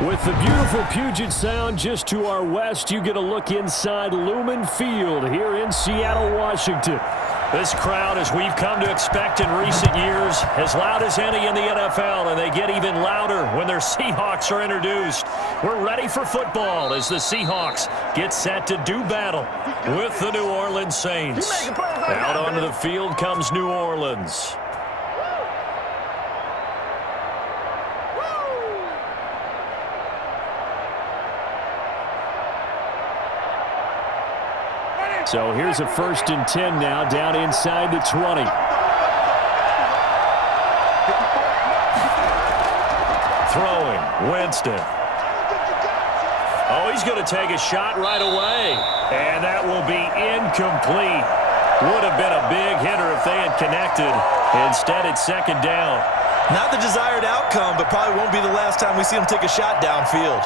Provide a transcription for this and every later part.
With the beautiful Puget Sound just to our west, you get a look inside Lumen Field here in Seattle, Washington. This crowd, as we've come to expect in recent years, as loud as any in the NFL, and they get even louder when their Seahawks are introduced. We're ready for football as the Seahawks get set to do battle with the New Orleans Saints. Out onto the field comes New Orleans. So here's a 1st and 10 now, down inside the 20. Throwing, Winston. Oh, he's going to take a shot right away. And that will be incomplete. Would have been a big hitter if they had connected. Instead, it's 2nd down. Not the desired outcome, but probably won't be the last time we see him take a shot downfield.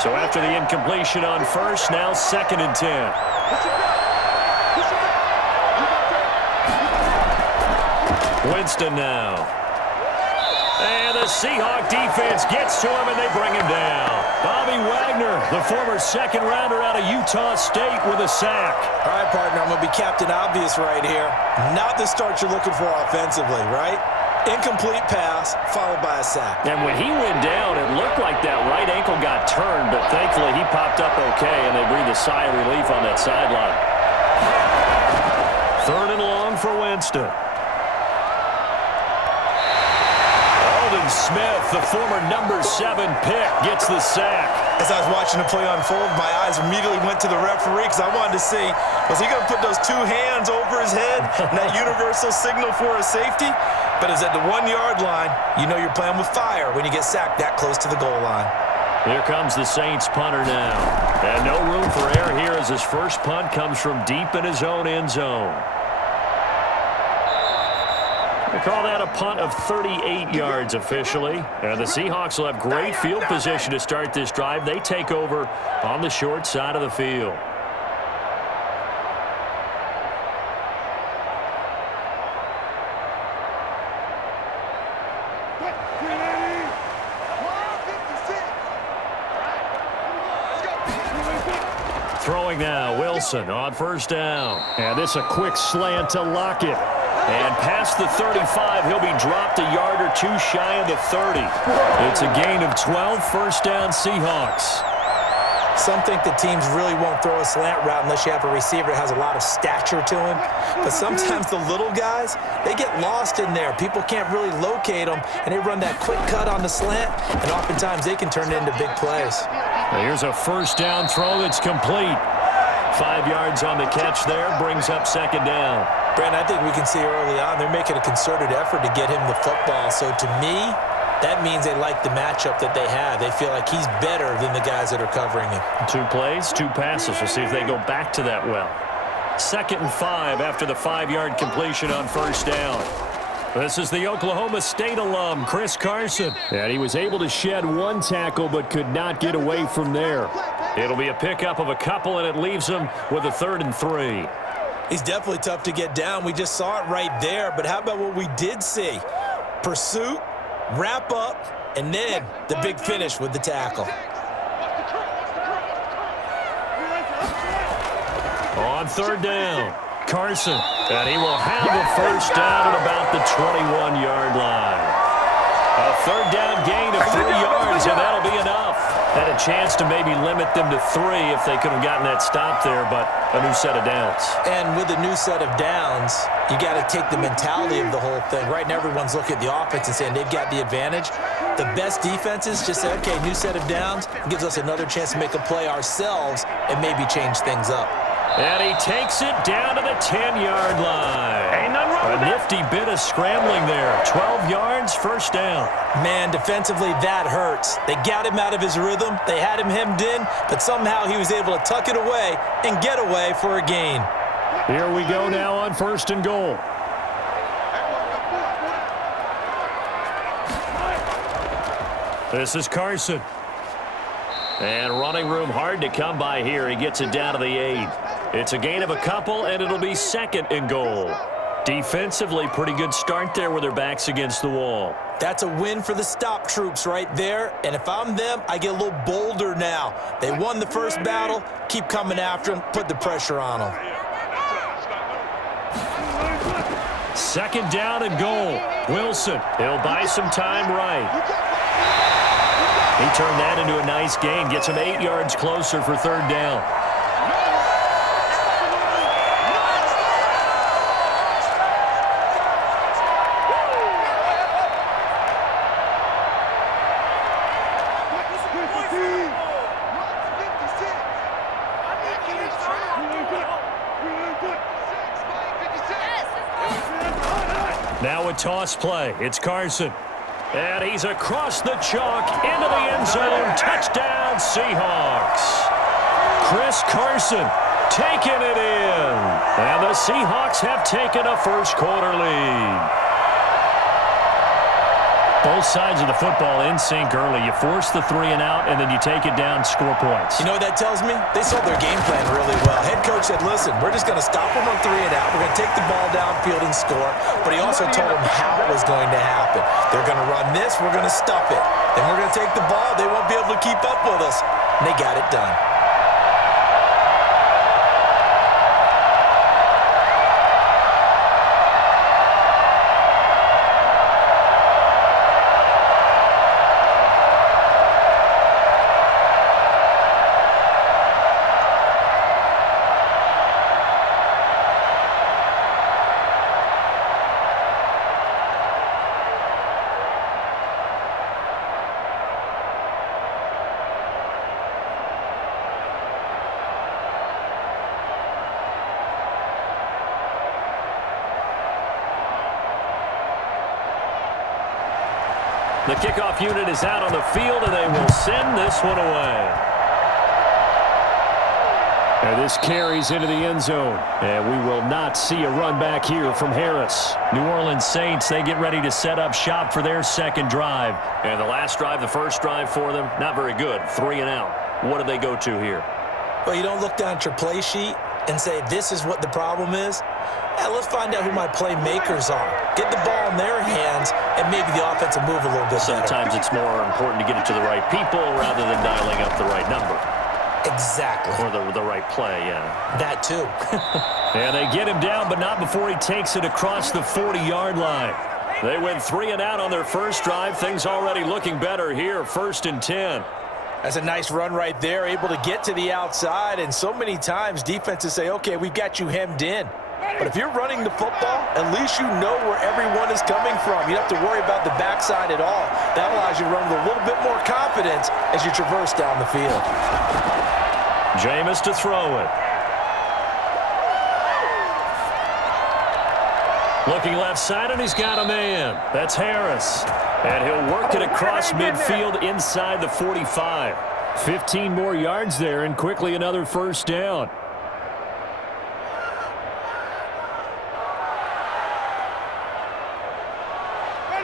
So after the incompletion on 1st, now 2nd and 10. Winston now. And the Seahawk defense gets to him, and they bring him down. Bobby Wagner, the former 2nd rounder out of Utah State, with a sack. All right, partner, I'm going to be Captain Obvious right here. Not the start you're looking for offensively, right? Incomplete pass, followed by a sack. And when he went down, it looked like that right ankle got turned, but thankfully he popped up okay, and they breathed a sigh of relief on that sideline. 3rd and long for Winston. Aldon Smith, the former number 7 pick, gets the sack. As I was watching the play unfold, my eyes immediately went to the referee because I wanted to see, was he going to put those 2 hands over his head and that universal signal for a safety? But it's at the 1-yard line. You know you're playing with fire when you get sacked that close to the goal line. Here comes the Saints punter now. And no room for error here as his first punt comes from deep in his own end zone. We call that a punt of 38 yards officially. And the Seahawks will have great field position to start this drive. They take over on the short side of the field. Throwing now, Wilson on 1st down. And this a quick slant to Lockett. And past the 35, he'll be dropped a yard or 2 shy of the 30. It's a gain of 12, 1st down Seahawks. Some think that teams really won't throw a slant route unless you have a receiver that has a lot of stature to him. But sometimes the little guys, they get lost in there. People can't really locate them, and they run that quick cut on the slant, and oftentimes they can turn it into big plays. Here's a 1st down throw that's complete. 5 yards on the catch there, brings up 2nd down. Brandon, I think we can see early on they're making a concerted effort to get him the football. So to me, that means they like the matchup that they have. They feel like he's better than the guys that are covering him. 2 plays, 2 passes. We'll see if they go back to that well. 2nd and 5 after the 5-yard completion on 1st down. This is the Oklahoma State alum, Chris Carson. And he was able to shed 1 tackle but could not get away from there. It'll be a pickup of a couple, and it leaves him with a 3rd and 3. He's definitely tough to get down. We just saw it right there. But how about what we did see? Pursuit, wrap up, and then the big finish with the tackle. On 3rd down, Carson. And he will have the 1st down at about the 21-yard line. A 3rd down gain of 3 yards, and that'll be enough. Had a chance to maybe limit them to 3 if they could have gotten that stop there, but a new set of downs. And with a new set of downs, you got to take the mentality of the whole thing. Right now, everyone's looking at the offense and saying they've got the advantage. The best defenses just say, okay, new set of downs, gives us another chance to make a play ourselves and maybe change things up. And he takes it down to the 10-yard line. Ain't nothing wrong with a nifty bit of scrambling there. 12 yards, 1st down. Man, defensively, that hurts. They got him out of his rhythm. They had him hemmed in, but somehow he was able to tuck it away and get away for a gain. Here we go now on 1st and goal. This is Carson. And running room hard to come by here. He gets it down to the 8. It's a gain of a couple, and it'll be 2nd and goal. Defensively, pretty good start there with their backs against the wall. That's a win for the stop troops right there. And if I'm them, I get a little bolder now. They won the first battle. Keep coming after them. Put the pressure on them. Second down and goal. Wilson, he'll buy some time right. He turned that into a nice gain. Gets him 8 yards closer for third down. Now a toss play. It's Carson. And he's across the chalk into the end zone. Touchdown, Seahawks. Chris Carson taking it in. And the Seahawks have taken a first-quarter lead. Both sides of the football in sync early. You force the 3-and-out, and then you take it down, score points. You know what that tells me? They saw their game plan really well. Head coach said, listen, we're just going to stop them on 3-and-out. We're going to take the ball downfield and score. But he also told them how it was going to happen. They're going to run this. We're going to stuff it. Then we're going to take the ball. They won't be able to keep up with us. And they got it done. The kickoff unit is out on the field, and they will send this one away. And this carries into the end zone. And we will not see a run back here from Harris. New Orleans Saints, they get ready to set up shop for their second drive. And the last drive, the first drive for them, not very good. 3-and-out. What do they go to here? Well, you don't look down at your play sheet and say, this is what the problem is. Let's find out who my playmakers are. Get the ball in their hands, and maybe the offense will move a little bit better. Sometimes it's more important to get it to the right people rather than dialing up the right number. Exactly. Or the right play, yeah. That too. And they get him down, but not before he takes it across the 40-yard line. They went 3-and-out on their first drive. Things already looking better here, 1st and 10. That's a nice run right there, able to get to the outside. And so many times defenses say, okay, we've got you hemmed in. But if you're running the football, at least you know where everyone is coming from. You don't have to worry about the backside at all. That allows you to run with a little bit more confidence as you traverse down the field. Jameis to throw it. Looking left side, and he's got a man. That's Harris. And he'll work it across midfield inside the 45. 15 more yards there, and quickly another first down.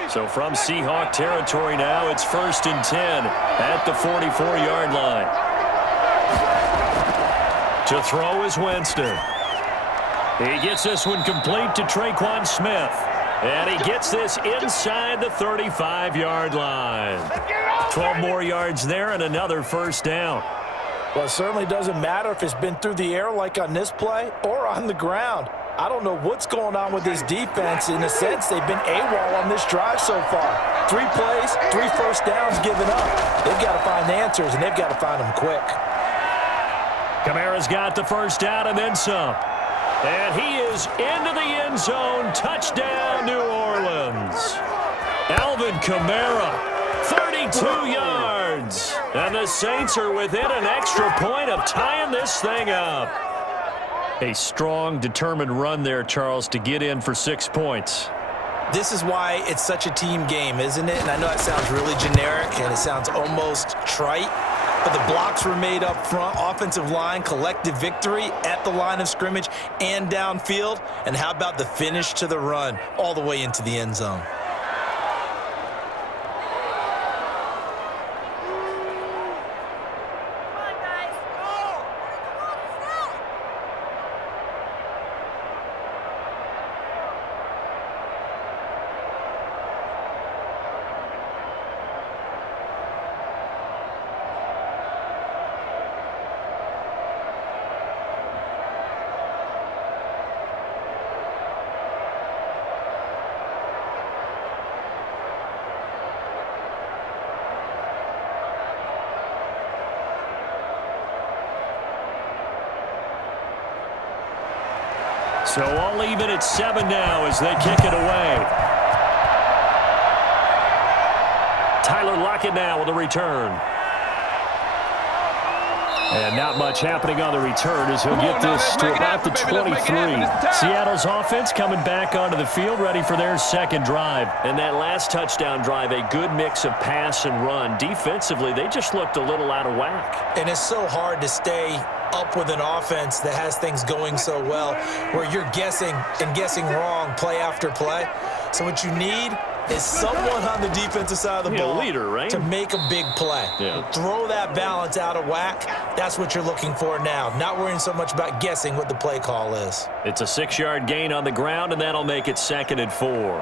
So from Seahawk territory now, it's 1st and 10 at the 44-yard line. To throw is Winston. He gets this one complete to Traquan Smith. And he gets this inside the 35-yard line. 12 more yards there and another first down. Well, it certainly doesn't matter if it's been through the air like on this play or on the ground. I don't know what's going on with this defense. In a sense, they've been AWOL on this drive so far. 3 plays, 3 first downs given up. They've got to find answers, and they've got to find them quick. Kamara's got the first down and then some. And he is into the end zone. Touchdown, New Orleans. Alvin Kamara, 32 yards. And the Saints are within an extra point of tying this thing up. A strong, determined run there, Charles, to get in for 6 points. This is why it's such a team game, isn't it? And I know it sounds really generic and it sounds almost trite, but the blocks were made up front, offensive line, collective victory at the line of scrimmage and downfield. And how about the finish to the run all the way into the end zone? So all even at 7 now as they kick it away. Tyler Lockett now with a return. And not much happening on the return as he'll get this to about the 23. Seattle's offense coming back onto the field, ready for their second drive. And that last touchdown drive, a good mix of pass and run. Defensively, they just looked a little out of whack. And it's so hard to stay up with an offense that has things going so well, where you're guessing and guessing wrong play after play. So what you need is someone on the defensive side of the ball leader, right? to make a big play. Throw that balance out of whack. That's what you're looking for now. Not worrying so much about guessing what the play call is. It's a 6-yard gain on the ground, and that'll make it 2nd and 4.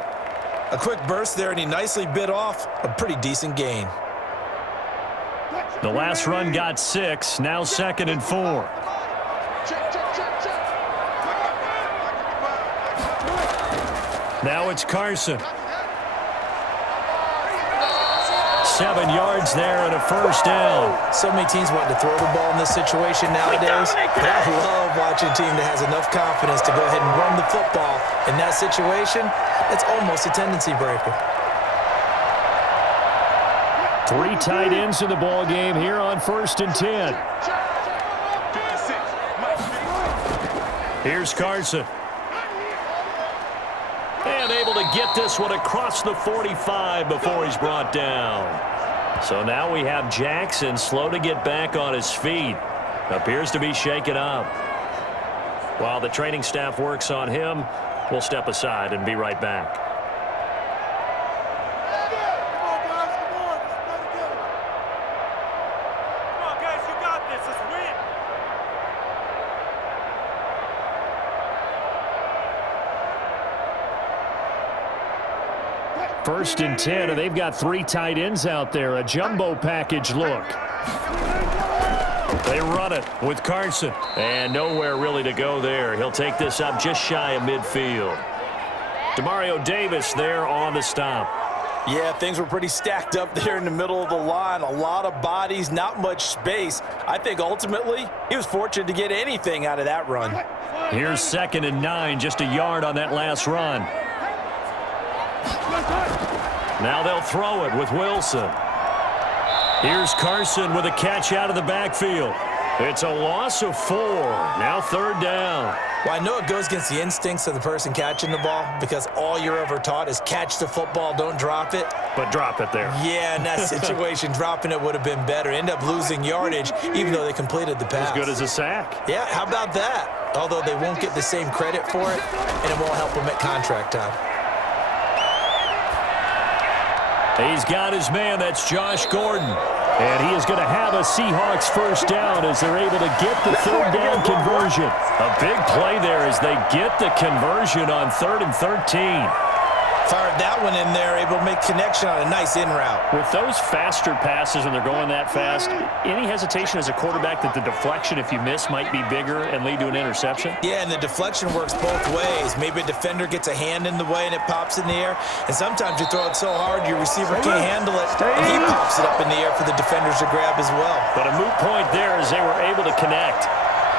A quick burst there, and he nicely bit off a pretty decent gain. The last run got 6, now 2nd and 4. Now it's Carson. 7 yards there and a first down. So many teams want to throw the ball in this situation nowadays. But I love watching a team that has enough confidence to go ahead and run the football. In that situation, it's almost a tendency breaker. 3 tight ends in the ball game here on 1st and 10. Here's Carson. And able to get this one across the 45 before he's brought down. So now we have Jackson slow to get back on his feet. Appears to be shaken up. While the training staff works on him, we'll step aside and be right back. First and 10, and they've got 3 tight ends out there. A jumbo package look. They run it with Carson. And nowhere really to go there. He'll take this up just shy of midfield. Demario Davis there on the stop. Yeah, things were pretty stacked up there in the middle of the line. A lot of bodies, not much space. I think ultimately he was fortunate to get anything out of that run. Here's 2nd and 9, just a yard on that last run. Now they'll throw it with Wilson. Here's Carson with a catch out of the backfield. It's a loss of 4. Now 3rd down. Well, I know it goes against the instincts of the person catching the ball because all you're ever taught is catch the football, don't drop it. But drop it there. Yeah, in that situation, dropping it would have been better. End up losing yardage even though they completed the pass. As good as a sack. Yeah, how about that? Although they won't get the same credit for it, and it won't help them at contract time. He's got his man. That's Josh Gordon. And he is going to have a Seahawks first down as they're able to get the 3rd down conversion. A big play there as they get the conversion on 3rd and 13. Fired that one in there, able to make connection on a nice in route. With those faster passes when they're going that fast, any hesitation as a quarterback that the deflection, if you miss, might be bigger and lead to an interception? Yeah, and the deflection works both ways. Maybe a defender gets a hand in the way and it pops in the air. And sometimes you throw it so hard your receiver can't handle it, and he pops it up in the air for the defenders to grab as well. But a moot point there as they were able to connect.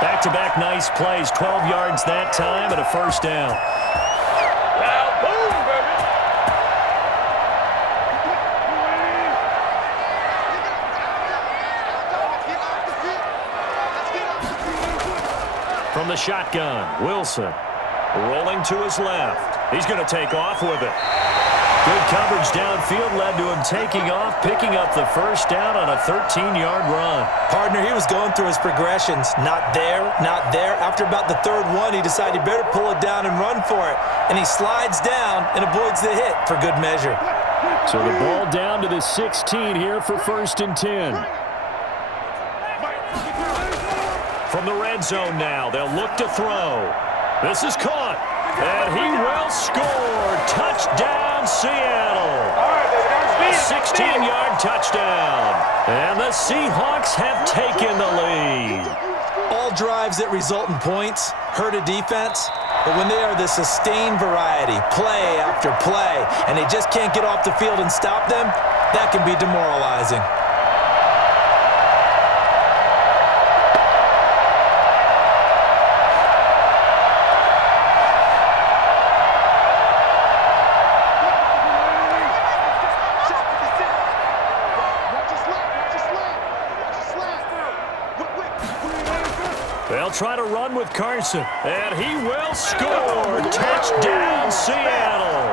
Back-to-back nice plays, 12 yards that time and a first down. From the shotgun, Wilson rolling to his left. He's going to take off with it. Good coverage downfield led to him taking off, picking up the first down on a 13-yard run. Partner, he was going through his progressions. Not there, not there. After about the 3rd one, he decided he better pull it down and run for it. And he slides down and avoids the hit for good measure. So the ball down to the 16 here for 1st and 10. From the red zone now, they'll look to throw. This is caught, and he will score. Touchdown, Seattle. 16-yard touchdown. And the Seahawks have taken the lead. All drives that result in points hurt a defense, but when they are the sustained variety, play after play, and they just can't get off the field and stop them, that can be demoralizing. try to run with Carson. And he will score. Touchdown, Seattle.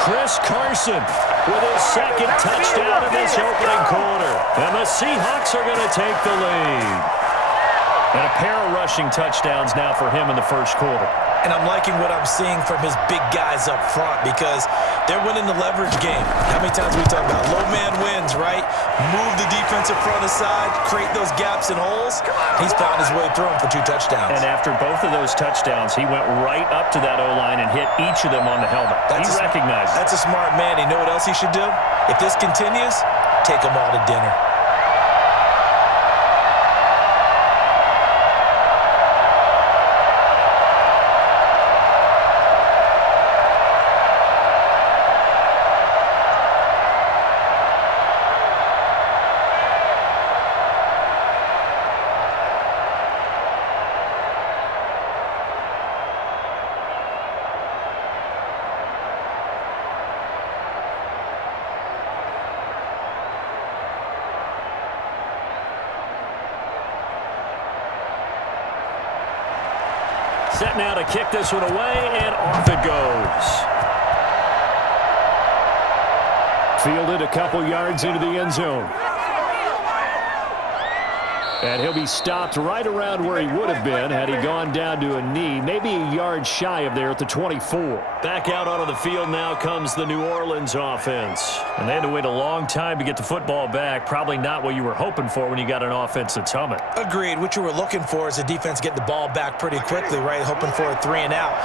Chris Carson with his second touchdown in this opening quarter. And the Seahawks are going to take the lead. And a pair of rushing touchdowns now for him in the first quarter. And I'm liking what I'm seeing from his big guys up front because they're winning the leverage game. How many times we talk about low man wins, right? Move the defensive front aside, create those gaps and holes. He's found his way through them for 2 touchdowns. And after both of those touchdowns, he went right up to that O-line and hit each of them on the helmet. He recognized it. That's a smart man. You know what else he should do? If this continues, take them all to dinner. Set now to kick this one away, and off it goes. Fielded a couple yards into the end zone. And he'll be stopped right around where he would have been had he gone down to a knee, maybe a yard shy of there at the 24. Back out onto the field now comes the New Orleans offense. And they had to wait a long time to get the football back. Probably not what you were hoping for when you got an offense that's humming. Agreed. What you were looking for is the defense get the ball back pretty quickly, right? Hoping for a 3 and out.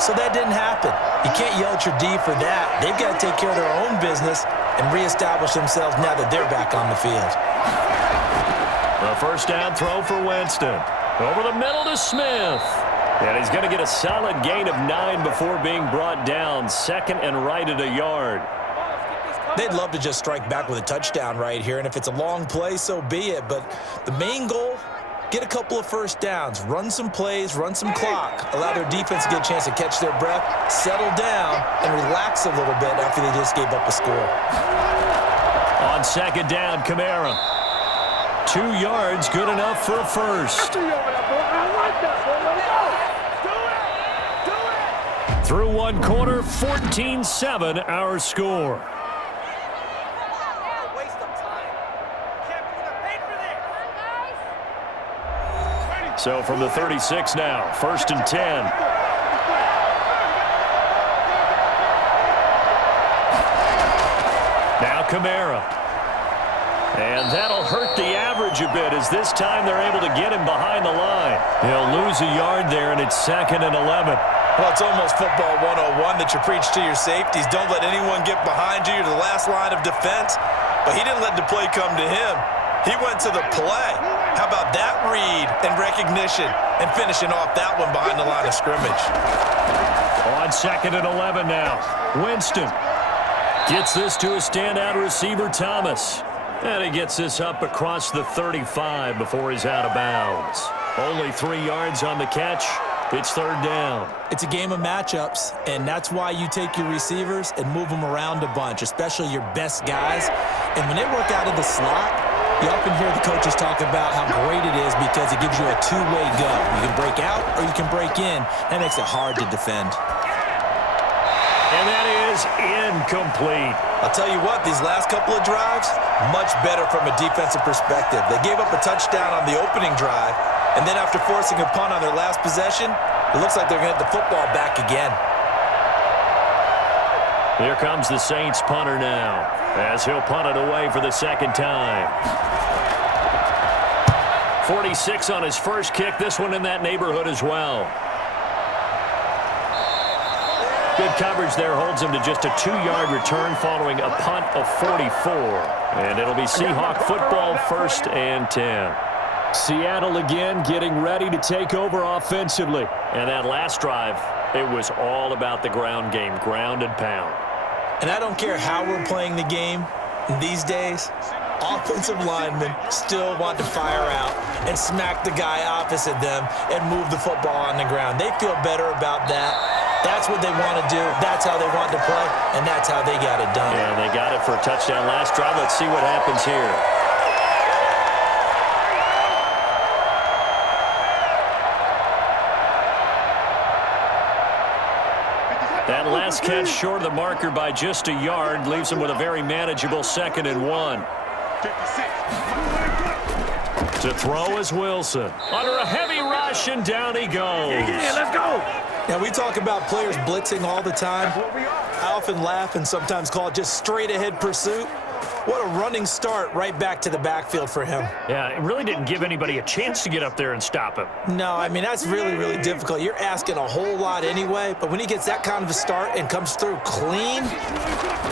So that didn't happen. You can't yell at your D for that. They've got to take care of their own business and reestablish themselves now that they're back on the field. The first down throw for Winston. Over the middle to Smith. And he's going to get a solid gain of 9 before being brought down. Second and right at a yard. They'd love to just strike back with a touchdown right here. And if it's a long play, so be it. But the main goal, get a couple of first downs. Run some plays, run some clock. Allow their defense to get a chance to catch their breath, settle down, and relax a little bit after they just gave up a score. On second down, Kamara. 2 yards, good enough for a first. Through one quarter, 14-7 our score. So from the 36 now, first and 10. Now Kamara. And that'll hurt the average a bit as this time they're able to get him behind the line. He'll lose a yard there, and it's second and 11. Well, it's almost football 101 that you preach to your safeties. Don't let anyone get behind you. You're the last line of defense. But he didn't let the play come to him. He went to the play. How about that read and recognition and finishing off that one behind the line of scrimmage? On second and 11 now. Winston gets this to a standout receiver, Thomas. And he gets this up across the 35 before he's out of bounds. Only 3 yards on the catch. It's third down. It's a game of matchups, and that's why you take your receivers and move them around a bunch, especially your best guys. And when they work out of the slot, you often hear the coaches talk about how great it is because it gives you a two-way go. You can break out or you can break in. That makes it hard to defend. And that is incomplete. I'll tell you what, these last couple of drives, much better from a defensive perspective. They gave up a touchdown on the opening drive, and then after forcing a punt on their last possession, it looks like they're going to get the football back again. Here comes the Saints punter now, as he'll punt it away for the second time. 46 on his first kick, this one in that neighborhood as well. Good coverage there holds him to just a 2-yard return following a punt of 44. And it'll be Seahawk football, first and 10. Seattle again getting ready to take over offensively. And that last drive, it was all about the ground game, ground and pound. And I don't care how we're playing the game these days, offensive linemen still want to fire out and smack the guy opposite them and move the football on the ground. They feel better about that. That's what they want to do. That's how they want to play, and that's how they got it done. Yeah, they got it for a touchdown last drive. Let's see what happens here. pass catch short of the marker by just a yard. Leaves him with a very manageable 2nd and 1. To throw is Wilson. Under a heavy rush, and down he goes. Yeah, let's go. Now, we talk about players blitzing all the time. I often laugh and sometimes call it just straight-ahead pursuit. What a running start right back to the backfield for him. Yeah, it really didn't give anybody a chance to get up there and stop him. No, I mean, that's really, really difficult. You're asking a whole lot anyway, but when he gets that kind of a start and comes through clean,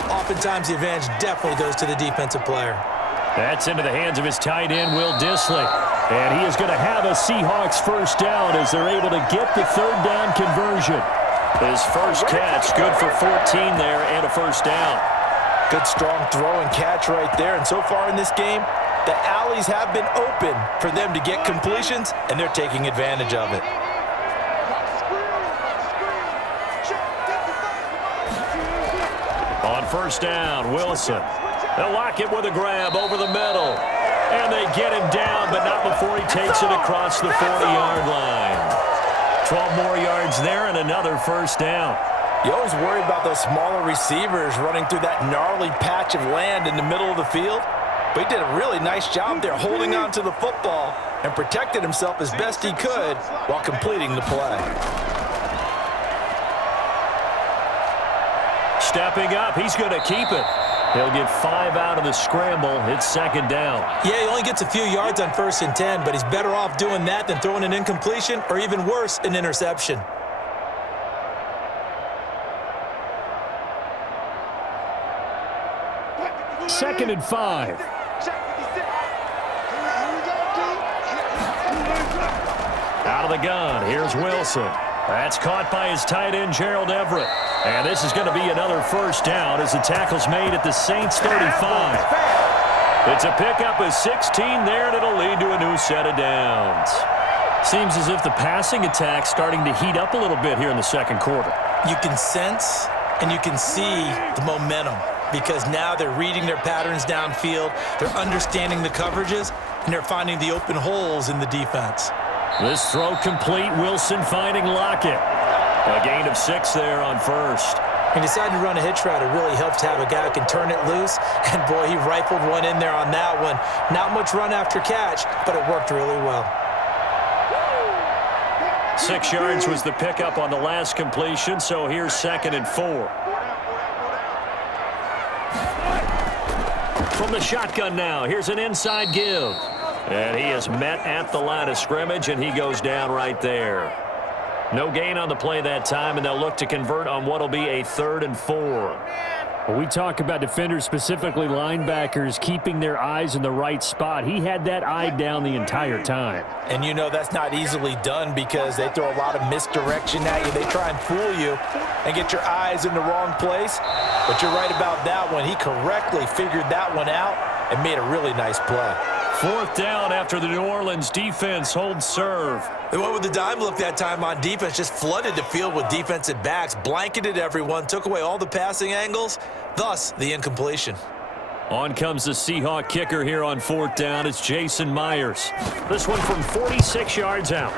oftentimes the advantage definitely goes to the defensive player. That's into the hands of his tight end, Will Dissly. And he is going to have a Seahawks first down as they're able to get the 3rd down conversion. His first catch, good for 14 there and a first down. Good strong throw and catch right there. And so far in this game, the alleys have been open for them to get completions, and they're taking advantage of it. On first down, Wilson. They'll lock it with a grab over the middle. And they get him down, but not before he takes it across the 40-yard line. 12 more yards there and another first down. You always worry about those smaller receivers running through that gnarly patch of land in the middle of the field. But he did a really nice job there holding on to the football and protected himself as best he could while completing the play. Stepping up, he's going to keep it. He'll get 5 out of the scramble. It's 2nd down. Yeah, he only gets a few yards on 1st and 10, but he's better off doing that than throwing an incompletion or even worse, an interception. Second and 5. Out of the gun, here's Wilson. That's caught by his tight end, Gerald Everett. And this is going to be another first down as the tackle's made at the Saints 35. It's a pickup of 16 there, and it'll lead to a new set of downs. Seems as if the passing attack's starting to heat up a little bit here in the 2nd quarter. You can sense and you can see the momentum because now they're reading their patterns downfield, they're understanding the coverages, and they're finding the open holes in the defense. This throw complete, Wilson finding Lockett. A gain of 6 there on first. He decided to run a hitch route. It really helps to have a guy who can turn it loose. And, boy, he rifled one in there on that one. Not much run after catch, but it worked really well. 6 yards was the pickup on the last completion, so here's 2nd and 4. From the shotgun now, here's an inside give. And he is met at the line of scrimmage, and he goes down right there. No gain on the play that time, and they'll look to convert on what will be a 3rd and 4. When we talk about defenders, specifically linebackers, keeping their eyes in the right spot, he had that eye down the entire time. And you know that's not easily done because they throw a lot of misdirection at you. They try and fool you and get your eyes in the wrong place. But you're right about that one. He correctly figured that one out and made a really nice play. 4th down after the New Orleans defense holds serve. They went with the dime look that time on defense, just flooded the field with defensive backs, blanketed everyone, took away all the passing angles, thus the incompletion. On comes the Seahawk kicker here on 4th down. It's Jason Myers. This one from 46 yards out.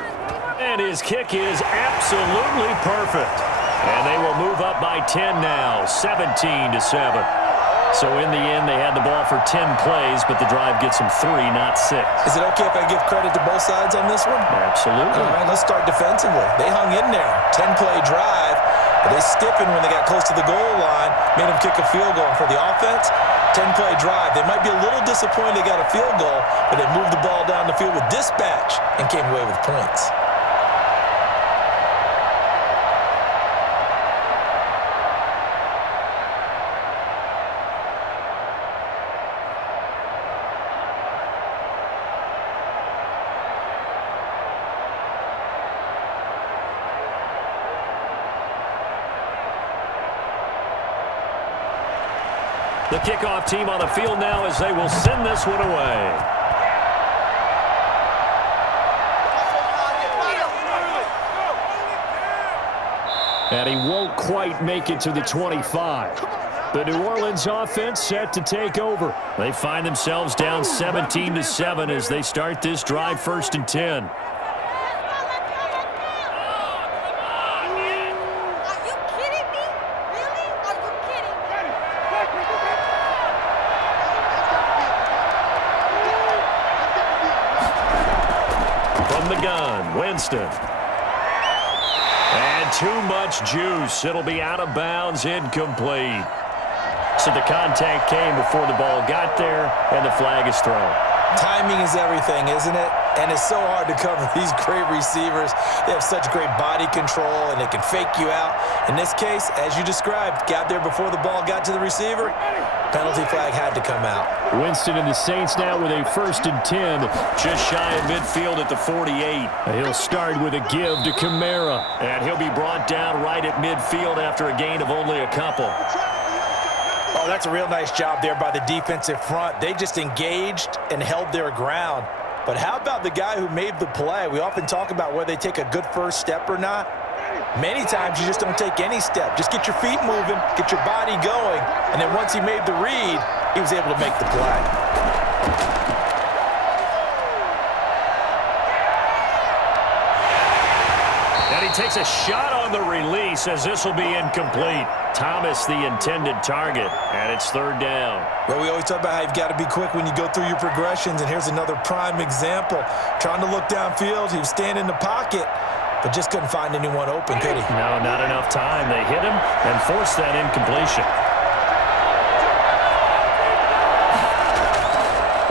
And his kick is absolutely perfect. And they will move up by 10 now, 17-7. So in the end, they had the ball for 10 plays, but the drive gets them 3, not 6. Is it okay if I give credit to both sides on this one? Absolutely. All right, let's start defensively. They hung in there, 10-play drive, but they stiffened when they got close to the goal line, made them kick a field goal. And for the offense, 10-play drive. They might be a little disappointed they got a field goal, but they moved the ball down the field with dispatch and came away with points. The kickoff team on the field now as they will send this one away. And he won't quite make it to the 25. The New Orleans offense set to take over. They find themselves down 17-7 as they start this drive 1st and 10. From the gun, Winston. And too much juice. It'll be out of bounds, incomplete. So the contact came before the ball got there, and the flag is thrown. Timing is everything, isn't it? And it's so hard to cover these great receivers. They have such great body control, and they can fake you out. In this case, as you described, got there before the ball got to the receiver. Penalty flag had to come out. Winston and the Saints now with a 1st and 10. Just shy of midfield at the 48. He'll start with a give to Kamara. And he'll be brought down right at midfield after a gain of only a couple. Oh, that's a real nice job there by the defensive front. They just engaged and held their ground. But how about the guy who made the play? We often talk about whether they take a good first step or not. Many times you just don't take any step. Just get your feet moving, get your body going, and then once he made the read, he was able to make the play. And he takes a shot on the release as this will be incomplete. Thomas the intended target, and it's 3rd down. Well, we always talk about how you've got to be quick when you go through your progressions, and here's another prime example. Trying to look downfield, he was standing in the pocket, but just couldn't find anyone open, could he? No, not enough time. They hit him and forced that incompletion.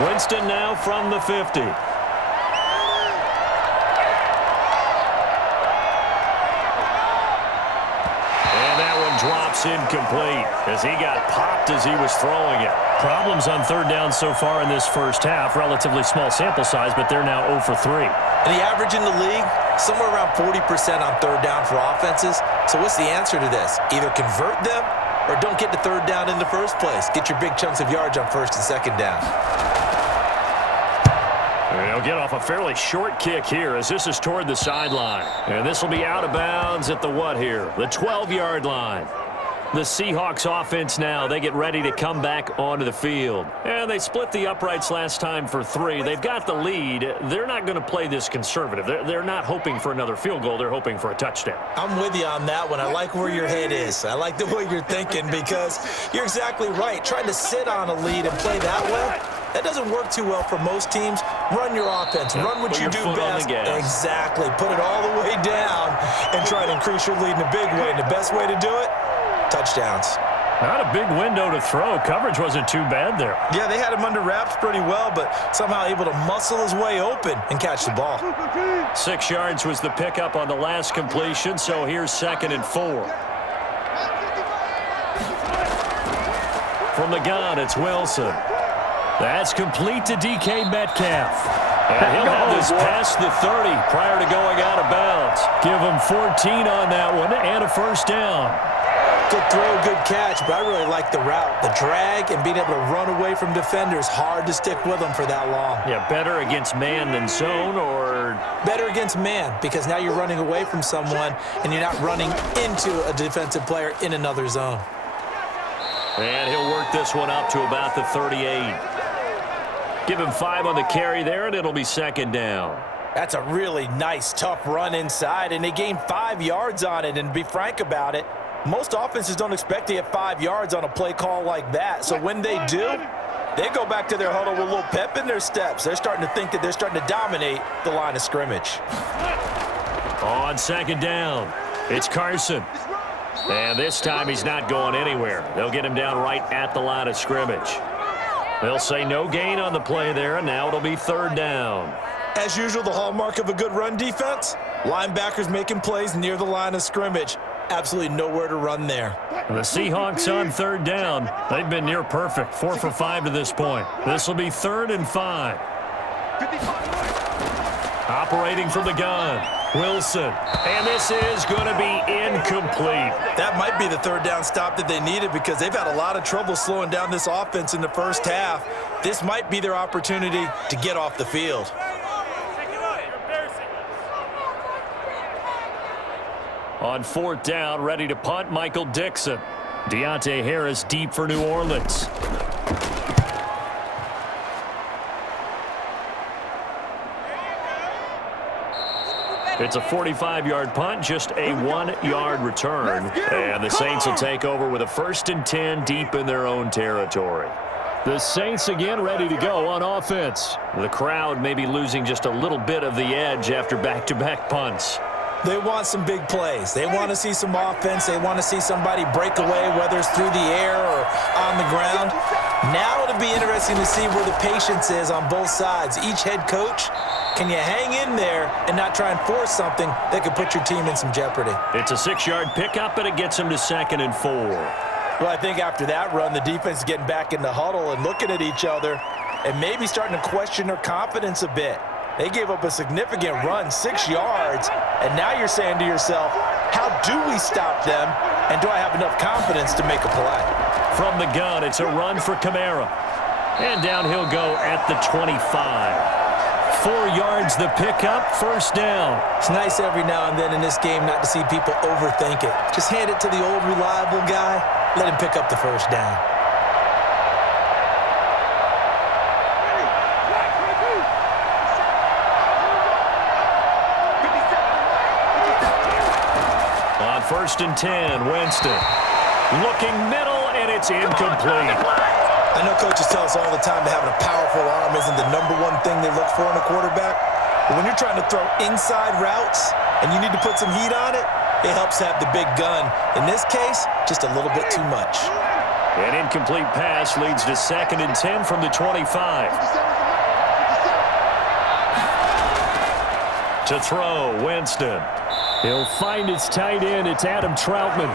Winston now from the 50. Drops incomplete as he got popped as he was throwing it. Problems on 3rd down so far in this first half. Relatively small sample size, but they're now 0 for 3. And the average in the league, somewhere around 40% on 3rd down for offenses. So what's the answer to this? Either convert them or don't get to 3rd down in the first place. Get your big chunks of yards on 1st and 2nd down. They'll get off a fairly short kick here as this is toward the sideline. And this will be out of bounds at the what here? The 12-yard line. The Seahawks offense now, they get ready to come back onto the field. And they split the uprights last time for 3. They've got the lead. They're not going to play this conservative. They're not hoping for another field goal. They're hoping for a touchdown. I'm with you on that one. I like where your head is. I like the way you're thinking because you're exactly right. Trying to sit on a lead and play that way, that doesn't work too well for most teams. Run your offense. Run what you do best. Exactly. Put it all the way down and try to increase your lead in a big way. And the best way to do it, touchdowns. Not a big window to throw. Coverage wasn't too bad there. Yeah, they had him under wraps pretty well, but somehow able to muscle his way open and catch the ball. 6 yards was the pickup on the last completion, so here's 2nd and 4. From the gun, it's Wilson. That's complete to DK Metcalf. And he'll have this past the 30 prior to going out of bounds. Give him 14 on that one and a 1st down. Good throw, good catch, but I really like the route. The drag and being able to run away from defenders, hard to stick with them for that long. Yeah, better against man than zone, or? Better against man, because now you're running away from someone and you're not running into a defensive player in another zone. And he'll work this one up to about the 38. Give him 5 on the carry there, and it'll be 2nd down. That's a really nice, tough run inside, and they gained 5 yards on it. And to be frank about it, most offenses don't expect to get 5 yards on a play call like that. So when they do, they go back to their huddle with a little pep in their steps. They're starting to think that they're starting to dominate the line of scrimmage. On 2nd down, it's Carson. And this time he's not going anywhere. They'll get him down right at the line of scrimmage. They'll say no gain on the play there, and now it'll be 3rd down. As usual, the hallmark of a good run defense, linebackers making plays near the line of scrimmage. Absolutely nowhere to run there. The Seahawks on 3rd down. They've been near perfect, 4 for 5 to this point. This will be 3rd and 5. Operating from the gun, Wilson. And this is going to be incomplete. That might be the 3rd down stop that they needed because they've had a lot of trouble slowing down this offense in the first half. This might be their opportunity to get off the field. On 4th down, ready to punt, Michael Dixon. Deontay Harris deep for New Orleans. It's a 45-yard punt, just a 1-yard return. And the Saints will take over with a 1st and 10 deep in their own territory. The Saints again ready to go on offense. The crowd may be losing just a little bit of the edge after back-to-back punts. They want some big plays. They want to see some offense. They want to see somebody break away, whether it's through the air or on the ground. Now it'll be interesting to see where the patience is on both sides. Each head coach, can you hang in there and not try and force something that could put your team in some jeopardy? It's a 6-yard pickup, and it gets them to 2nd and 4. Well, I think after that run, the defense is getting back in the huddle and looking at each other and maybe starting to question their confidence a bit. They gave up a significant run, 6 yards, and now you're saying to yourself, how do we stop them, and do I have enough confidence to make a play? From the gun, it's a run for Kamara. And down he'll go at the 25. 4 yards the pickup, 1st down. It's nice every now and then in this game not to see people overthink it. Just hand it to the old reliable guy. Let him pick up the 1st down. On 1st and 10, Winston. Looking middle, and it's incomplete. I know coaches tell us all the time that having a powerful arm isn't the #1 thing they look for in a quarterback. But when you're trying to throw inside routes and you need to put some heat on it, it helps have the big gun. In this case, just a little bit too much. An incomplete pass leads to 2nd and 10 from the 25. To throw, Winston. He'll find his tight end. It's Adam Troutman.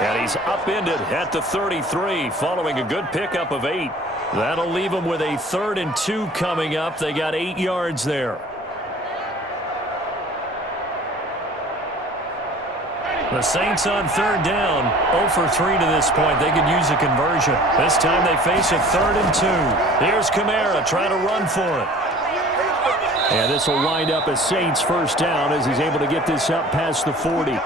And he's upended at the 33 following a good pickup of 8. That'll leave them with a 3rd and 2 coming up. They got 8 yards there. The Saints on 3rd down, 0 for 3 to this point. They could use a conversion. This time they face a 3rd and 2. Here's Kamara trying to run for it. And this will wind up as Saints 1st down as he's able to get this up past the 40.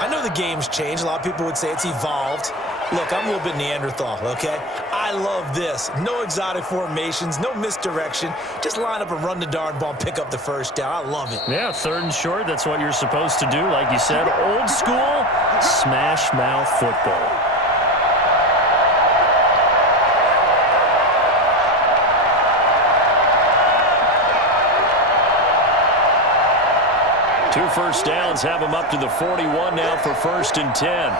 I know the game's changed. A lot of people would say it's evolved. Look, I'm a little bit Neanderthal, okay? I love this. No exotic formations, no misdirection. Just line up and run the darn ball and pick up the 1st down. I love it. Yeah, 3rd and short. That's what you're supposed to do. Like you said, old school, smash mouth football. Two 1st downs have them up to the 41 now for 1st and 10.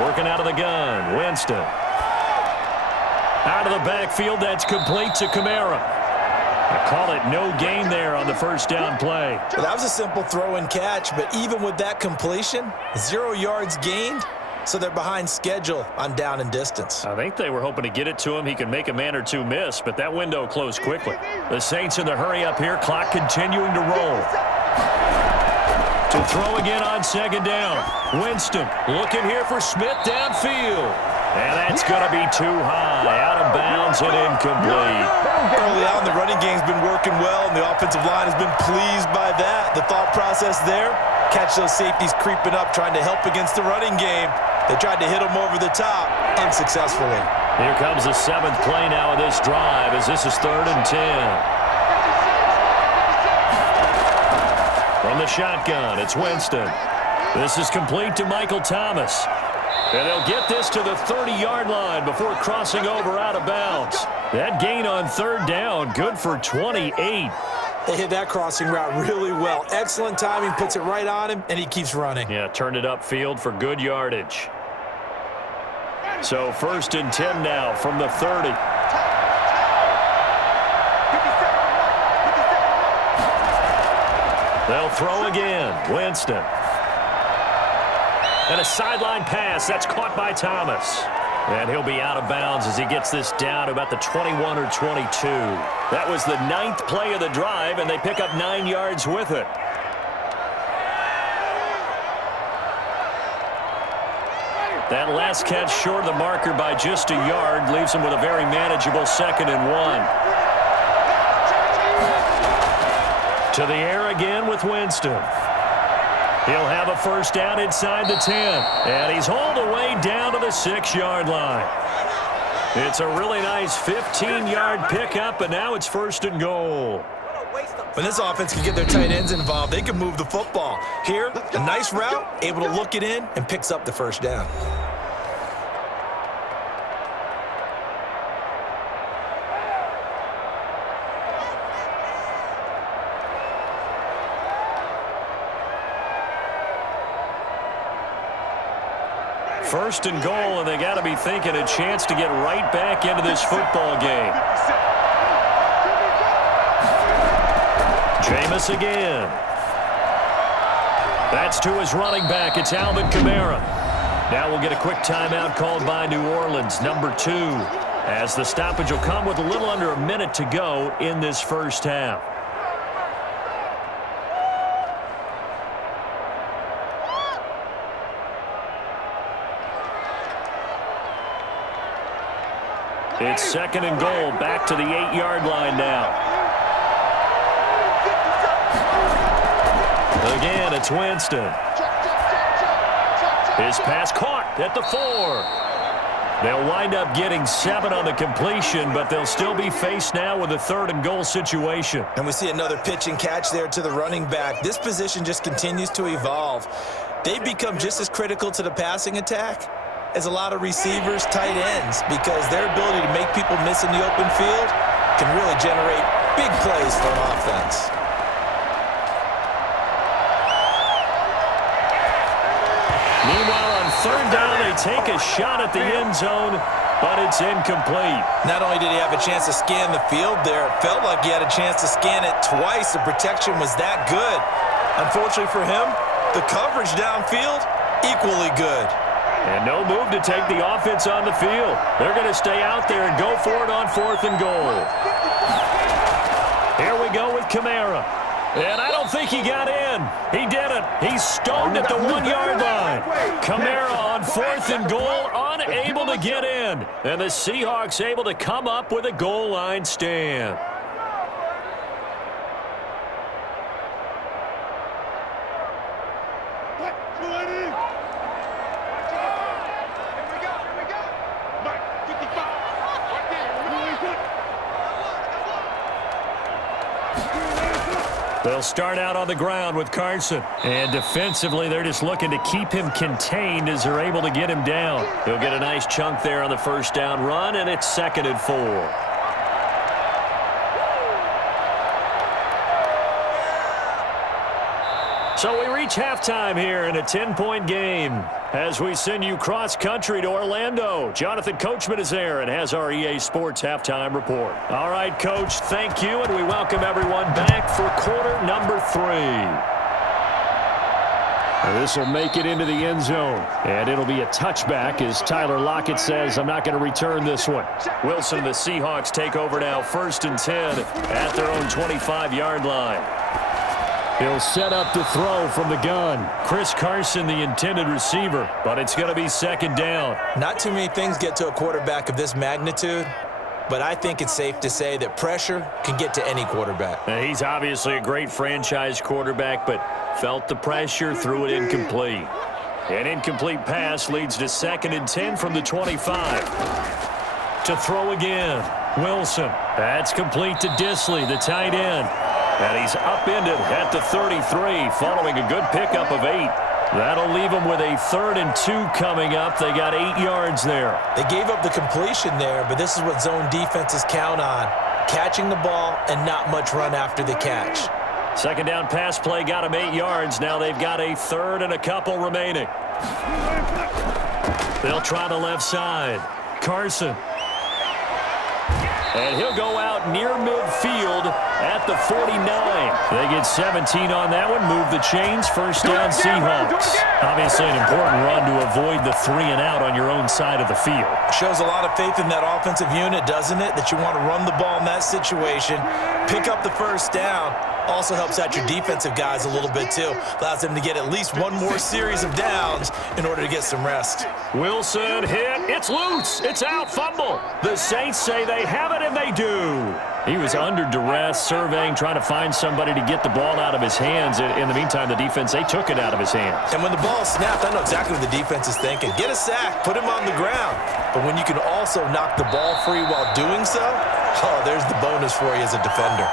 Working out of the gun, Winston. Out of the backfield, that's complete to Kamara. I call it no gain there on the 1st down play. Well, that was a simple throw and catch, but even with that completion, 0 yards gained. So they're behind schedule on down and distance. I think they were hoping to get it to him. He could make a man or two miss, but that window closed quickly. The Saints in the hurry up here. Clock continuing to roll. To throw again on 2nd down. Winston looking here for Smith downfield. And that's going to be too high. Out of bounds and incomplete. Early on, the running game's been working well, and the offensive line has been pleased by that. The thought process there, catch those safeties creeping up, trying to help against the running game. They tried to hit him over the top, unsuccessfully. Here comes the 7th play now of this drive as this is 3rd and 10. From the shotgun, it's Winston. This is complete to Michael Thomas. And they'll get this to the 30-yard line before crossing over out of bounds. That gain on 3rd down, good for 28. They hit that crossing route really well. Excellent timing, puts it right on him, and he keeps running. Yeah, turned it upfield for good yardage. So 1st and 10 now from the 30. They'll throw again. Winston. And a sideline pass. That's caught by Thomas. And he'll be out of bounds as he gets this down to about the 21 or 22. That was the 9th play of the drive, and they pick up 9 yards with it. That last catch short of the marker by just a yard leaves him with a very manageable 2nd and 1. To the air again with Winston. He'll have a 1st down inside the 10. And he's hauled away down to the 6-yard line. It's a really nice 15-yard pickup, and now it's 1st and goal. When this offense can get their tight ends involved, they can move the football. Here, a nice route, able to look it in, and picks up the 1st down. First and goal, and they got to be thinking a chance to get right back into this football game. Jameis again. That's to his running back. It's Alvin Kamara. Now we'll get a quick timeout called by New Orleans, number 2, as the stoppage will come with a little under a minute to go in this first half. It's second and goal, back to the 8-yard line now. Again, it's Winston. His pass caught at the 4. They'll wind up getting 7 on the completion, but they'll still be faced now with a 3rd and goal situation. And we see another pitch and catch there to the running back. This position just continues to evolve. They've become just as critical to the passing attack as a lot of receivers, tight ends, because their ability to make people miss in the open field can really generate big plays for an offense. Meanwhile, on 3rd down, they take a shot at the end zone, but it's incomplete. Not only did he have a chance to scan the field there, it felt like he had a chance to scan it twice. The protection was that good. Unfortunately for him, the coverage downfield, equally good. And no move to take the offense on the field. They're going to stay out there and go for it on 4th and goal. Here we go with Kamara. And I don't think he got in. He didn't. He's stoned at the 1-yard line. Kamara on 4th and goal, unable to get in. And the Seahawks able to come up with a goal line stand. They'll start out on the ground with Carson. And defensively, they're just looking to keep him contained as they're able to get him down. He'll get a nice chunk there on the first down run, and it's 2nd and 4. So we reach halftime here in a 10-point game as we send you cross-country to Orlando. Jonathan Coachman is there and has our EA Sports halftime report. All right, Coach, thank you, and we welcome everyone back for quarter number 3. This will make it into the end zone, and it'll be a touchback as Tyler Lockett says, I'm not going to return this one. Wilson and the Seahawks take over now, 1st and 10 at their own 25-yard line. He'll set up to throw from the gun. Chris Carson, the intended receiver, but it's going to be 2nd down. Not too many things get to a quarterback of this magnitude, but I think it's safe to say that pressure can get to any quarterback. Now, he's obviously a great franchise quarterback, but felt the pressure, threw it incomplete. An incomplete pass leads to 2nd and 10 from the 25. To throw again, Wilson. That's complete to Disley, the tight end. And he's upended at the 33 following a good pickup of 8. That'll leave them with a 3rd and 2 coming up. They got 8 yards there. They gave up the completion there, but this is what zone defenses count on. Catching the ball and not much run after the catch. 2nd down pass play got them 8 yards. Now they've got a 3rd and a couple remaining. They'll try the left side. Carson. And he'll go out near midfield at the 49. They get 17 on that one. Move the chains. 1st down Seahawks. Obviously an important run to avoid the 3 and out on your own side of the field. Shows a lot of faith in that offensive unit, doesn't it? That you want to run the ball in that situation. Pick up the 1st down. Also helps out your defensive guys a little bit too. Allows them to get at least one more series of downs in order to get some rest. Wilson hit. It's loose. It's out. Fumble. The Saints say they have it, and they do. He was under duress, surveying, trying to find somebody to get the ball out of his hands. In the meantime, the defense, they took it out of his hands. And when the ball snapped, I know exactly what the defense is thinking. Get a sack. Put him on the ground. But when you can also knock the ball free while doing so, oh, there's the bonus for you as a defender.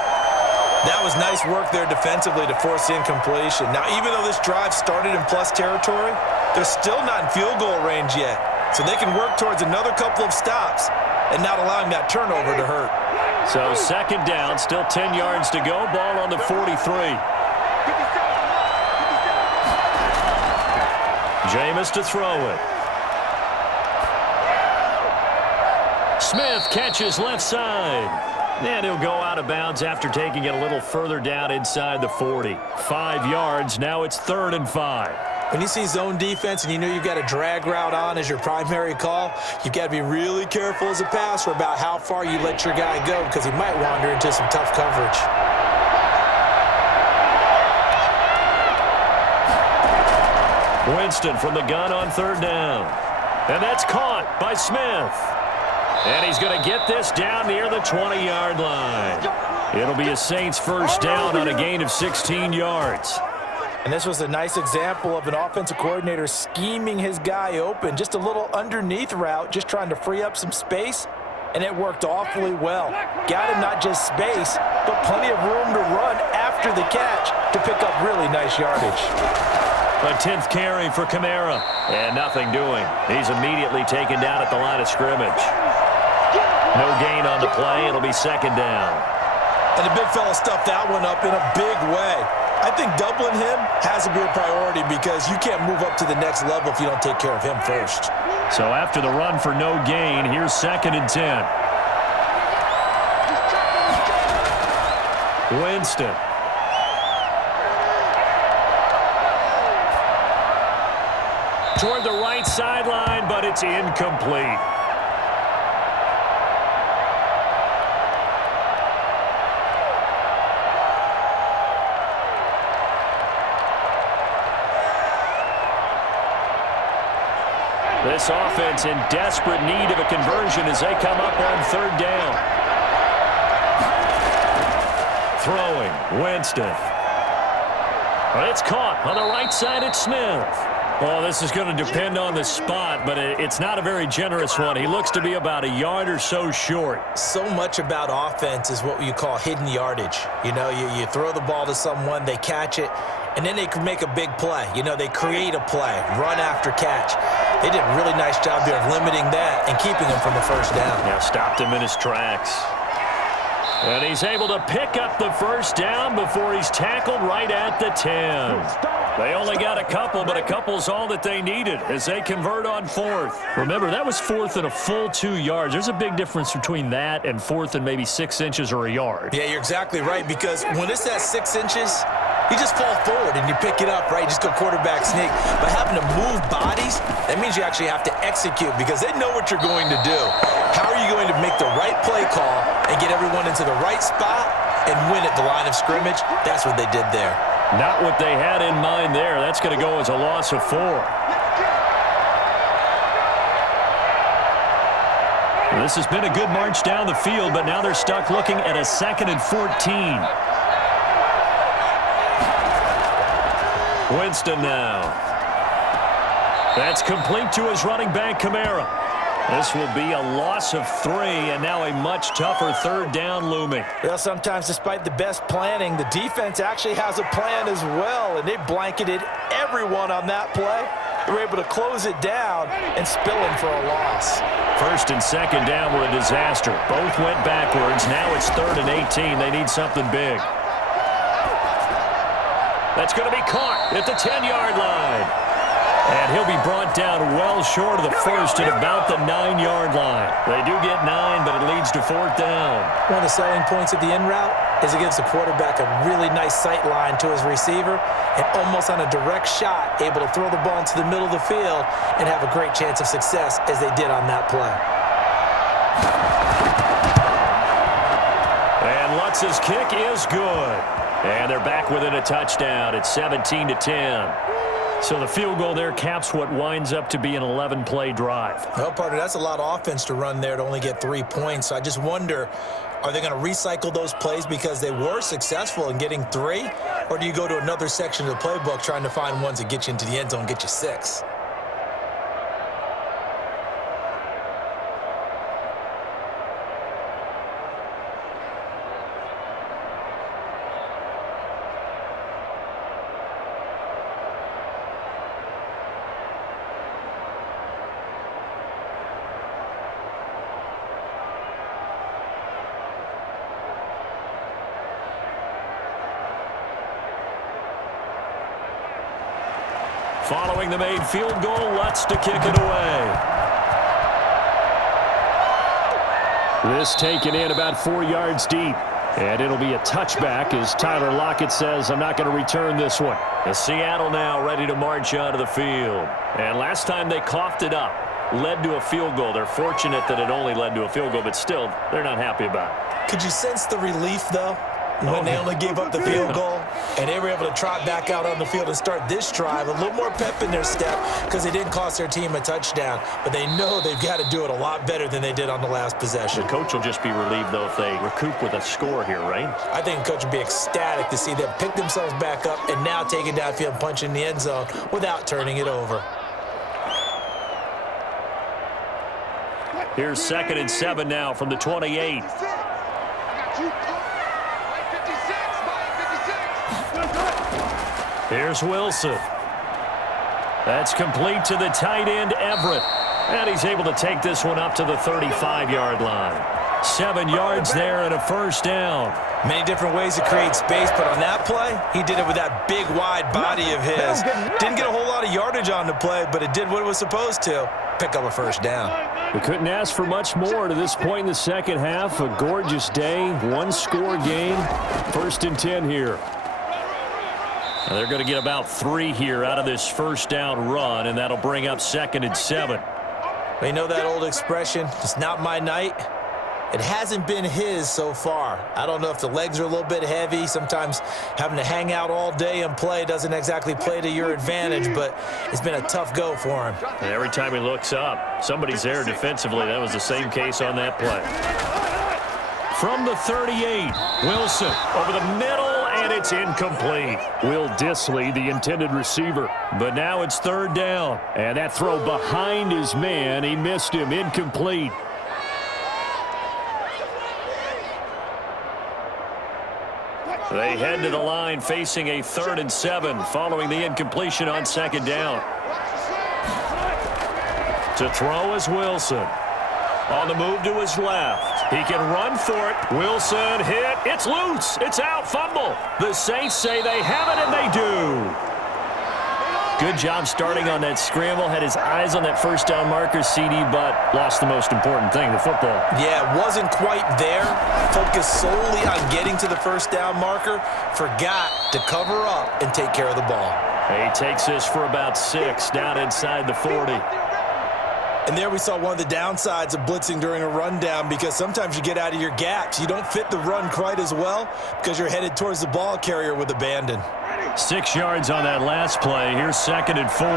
That was nice work there defensively to force the incompletion. Now, even though this drive started in plus territory, they're still not in field goal range yet. So they can work towards another couple of stops and not allowing that turnover to hurt. So 2nd down, still 10 yards to go. Ball on the 43. Jameis to throw it. Smith catches left side. And he'll go out of bounds after taking it a little further down inside the 40. 5 yards. Now it's 3rd and 5. When you see zone defense and you know you've got a drag route on as your primary call, you've got to be really careful as a passer about how far you let your guy go because he might wander into some tough coverage. Winston from the gun on 3rd down. And that's caught by Smith. And he's going to get this down near the 20-yard line. It'll be a Saints first down on a gain of 16 yards. And this was a nice example of an offensive coordinator scheming his guy open. Just a little underneath route, just trying to free up some space, and it worked awfully well. Got him not just space, but plenty of room to run after the catch to pick up really nice yardage. A 10th carry for Kamara, and nothing doing. He's immediately taken down at the line of scrimmage. No gain on the play. It'll be 2nd down. And the big fella stuffed that one up in a big way. I think doubling him has to be a priority because you can't move up to the next level if you don't take care of him first. So after the run for no gain, here's 2nd and 10. Winston. Toward the right sideline, but it's incomplete. This offense in desperate need of a conversion as they come up on 3rd down. Throwing, Winston. It's caught on the right side at Smith. Well, this is going to depend on the spot, but it's not a very generous one. He looks to be about a yard or so short. So much about offense is what you call hidden yardage. You know, you throw the ball to someone, they catch it, and then they can make a big play. You know, they create a play, run after catch. They did a really nice job there of limiting that and keeping him from the first down. Yeah, stopped him in his tracks. And he's able to pick up the first down before he's tackled right at the 10. They only got a couple, but a couple's all that they needed as they convert on 4th. Remember, that was 4th and a full 2 yards. There's a big difference between that and 4th and maybe 6 inches or a yard. Yeah, you're exactly right, because when it's at 6 inches, you just fall forward and you pick it up, right? You just go quarterback sneak. But having to move bodies, that means you actually have to execute because they know what you're going to do. How are you going to make the right play call and get everyone into the right spot and win at the line of scrimmage? That's what they did there. Not what they had in mind there. That's going to go as a loss of 4. This has been a good march down the field, but now they're stuck looking at a 2nd and 14. Winston now. That's complete to his running back, Kamara. This will be a loss of 3, and now a much tougher 3rd down looming. Well, sometimes despite the best planning, the defense actually has a plan as well, and they blanketed everyone on that play. They were able to close it down and spill him for a loss. 1st and 2nd down were a disaster. Both went backwards. Now it's 3rd and 18. They need something big. That's going to be caught at the 10-yard line. And he'll be brought down well short of the first at about the 9-yard line. They do get 9, but it leads to 4th down. One of the selling points of the in route is it gives the quarterback a really nice sight line to his receiver and almost on a direct shot, able to throw the ball into the middle of the field and have a great chance of success as they did on that play. And Lutz's kick is good. And they're back within a touchdown. It's 17-10. So the field goal there caps what winds up to be an 11-play drive. Well, partner, that's a lot of offense to run there to only get 3 points. So I just wonder, are they going to recycle those plays because they were successful in getting 3? Or do you go to another section of the playbook trying to find ones that get you into the end zone and get you 6? Following the made field goal, Lutz to kick it away. This taken in about 4 yards deep. And it'll be a touchback as Tyler Lockett says, I'm not going to return this one. And Seattle now ready to march onto the field. And last time they coughed it up, led to a field goal. They're fortunate that it only led to a field goal, but still, they're not happy about it. Could you sense the relief, though, when they only gave up the field goal and they were able to trot back out on the field and start this drive? A little more pep in their step because it didn't cost their team a touchdown, but they know they've got to do it a lot better than they did on the last possession. The coach will just be relieved, though, if they recoup with a score here, right? I think the coach would be ecstatic to see them pick themselves back up and now take it downfield and punch in the end zone without turning it over. Here's 2nd and 7 now from the 28. Here's Wilson. That's complete to the tight end, Everett. And he's able to take this one up to the 35-yard line. 7 yards there and a first down. Many different ways to create space, but on that play, he did it with that big, wide body of his. Didn't get a whole lot of yardage on the play, but it did what it was supposed to. Pick up a first down. We couldn't ask for much more to this point in the second half. A gorgeous day, one-score game. 1st and 10 here. Now they're going to get about 3 here out of this first down run, and that'll bring up 2nd and 7. You know that old expression, it's not my night? It hasn't been his so far. I don't know if the legs are a little bit heavy. Sometimes having to hang out all day and play doesn't exactly play to your advantage, but it's been a tough go for him. And every time he looks up, somebody's there defensively. That was the same case on that play. From the 38, Wilson over the middle, and it's incomplete. Will Dissly, the intended receiver. But now it's 3rd down. And that throw behind his man, he missed him, incomplete. They head to the line facing a 3rd and 7 following the incompletion on 2nd down. To throw is Wilson. On the move to his left. He can run for it. Wilson hit. It's loose. It's out. Fumble. The Saints say they have it, and they do. Good job starting on that scramble. Had his eyes on that first down marker, CD, but lost the most important thing, the football. Yeah, wasn't quite there. Focused solely on getting to the first down marker. Forgot to cover up and take care of the ball. He takes this for about 6 down inside the 40. And there we saw one of the downsides of blitzing during a rundown, because sometimes you get out of your gaps. You don't fit the run quite as well because you're headed towards the ball carrier with abandon. 6 yards on that last play. Here's 2nd and 4.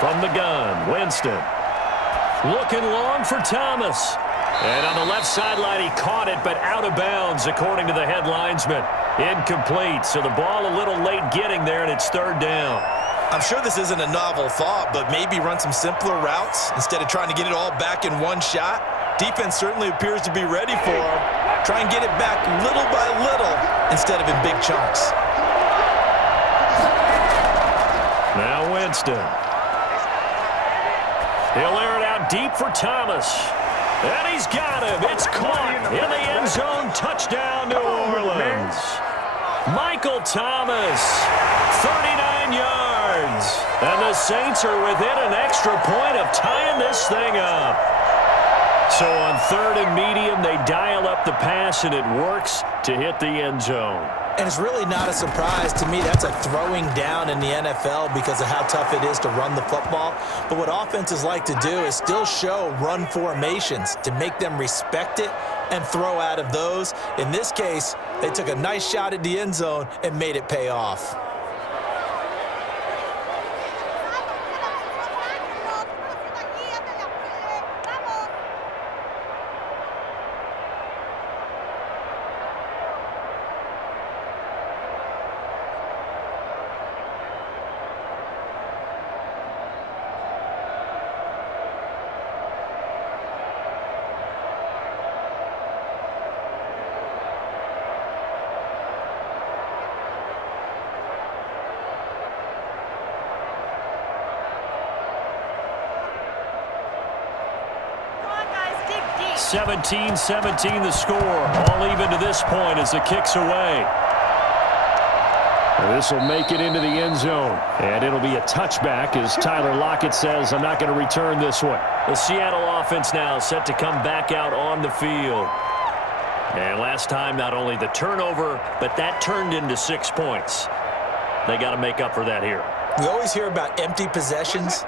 From the gun, Winston. Looking long for Thomas. And on the left sideline, he caught it, but out of bounds, according to the head linesman. Incomplete, so the ball a little late getting there, and it's 3rd down. I'm sure this isn't a novel thought, but maybe run some simpler routes instead of trying to get it all back in one shot. Defense certainly appears to be ready for him. Try and get it back little by little instead of in big chunks. Now Winston. He'll air it out deep for Thomas. And he's got him. It's caught in the end zone. Touchdown, New Orleans. Michael Thomas, 39 yards. And the Saints are within an extra point of tying this thing up. So on 3rd and medium, they dial up the pass, and it works to hit the end zone. And it's really not a surprise to me. That's a throwing down in the NFL because of how tough it is to run the football. But what offenses like to do is still show run formations to make them respect it and throw out of those. In this case, they took a nice shot at the end zone and made it pay off. Dig deep. 17-17 the score. All even to this point as the kick's away. This will make it into the end zone. And it'll be a touchback as Tyler Lockett says, I'm not going to return this one. The Seattle offense now set to come back out on the field. And last time, not only the turnover, but that turned into 6 points. They got to make up for that here. We always hear about empty possessions,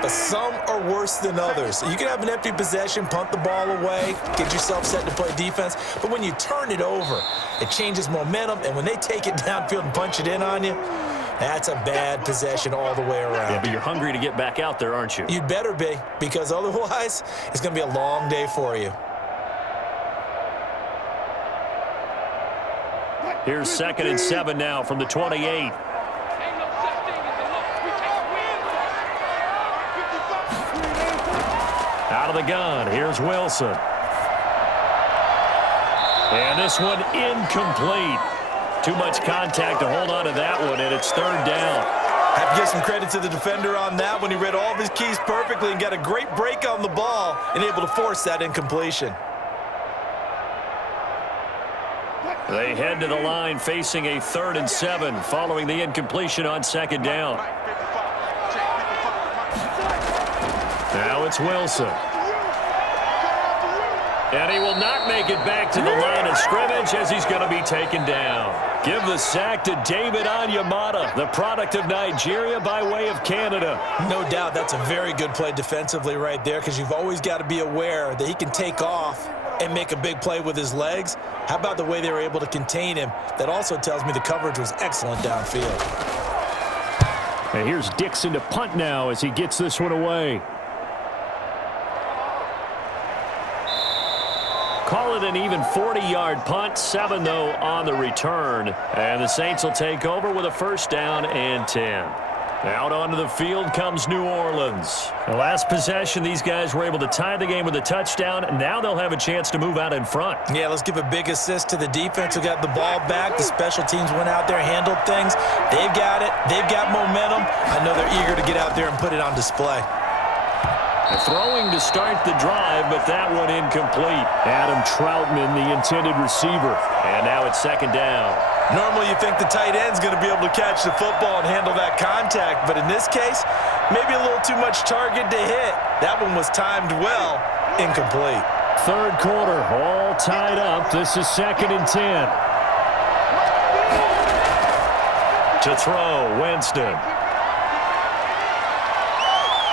but some are worse than others. You can have an empty possession, punt the ball away, get yourself set to play defense, but when you turn it over, it changes momentum, and when they take it downfield and punch it in on you, that's a bad possession all the way around. Yeah, but you're hungry to get back out there, aren't you? You'd better be, because otherwise, it's going to be a long day for you. Here's 2nd and 7 now from the 28. Out of the gun, here's Wilson. And this one incomplete. Too much contact to hold on to that one, and it's 3rd down. Have to give some credit to the defender on that one. He read all of his keys perfectly and got a great break on the ball and able to force that incompletion. They head to the line facing a 3rd and 7 following the incompletion on 2nd down. Now it's Wilson. And he will not make it back to the line of scrimmage as he's going to be taken down. Give the sack to David Onyemata, the product of Nigeria by way of Canada. No doubt that's a very good play defensively right there, because you've always got to be aware that he can take off and make a big play with his legs. How about the way they were able to contain him? That also tells me the coverage was excellent downfield. And here's Dixon to punt now as he gets this one away. Call it an even 40-yard punt, 7 though on the return. And the Saints will take over with a 1st down and 10. Out onto the field comes New Orleans. The last possession, these guys were able to tie the game with a touchdown. Now they'll have a chance to move out in front. Yeah, let's give a big assist to the defense who got the ball back. The special teams went out there, handled things. They've got it. They've got momentum. I know they're eager to get out there and put it on display. Throwing to start the drive, but that one incomplete. Adam Troutman, the intended receiver. And now it's 2nd down. Normally you think the tight end's going to be able to catch the football and handle that contact, but in this case, maybe a little too much target to hit. That one was timed well, incomplete. 3rd quarter, all tied up. This is 2nd and 10. To throw, Winston.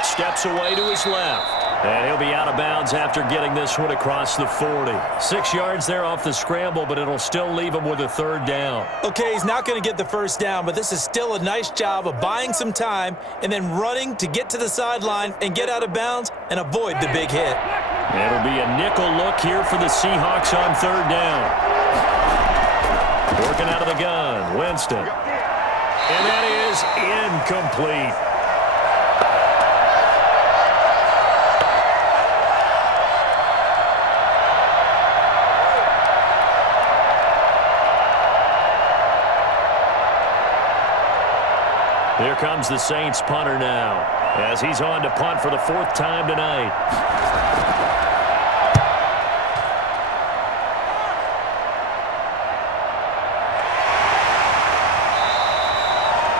Steps away to his left. And he'll be out of bounds after getting this one across the 40. 6 yards there off the scramble, but it'll still leave him with a 3rd down. Okay, he's not going to get the 1st down, but this is still a nice job of buying some time and then running to get to the sideline and get out of bounds and avoid the big hit. It'll be a nickel look here for the Seahawks on 3rd down. Working out of the gun, Winston. And that is incomplete. Here comes the Saints punter now as he's on to punt for the 4th time tonight.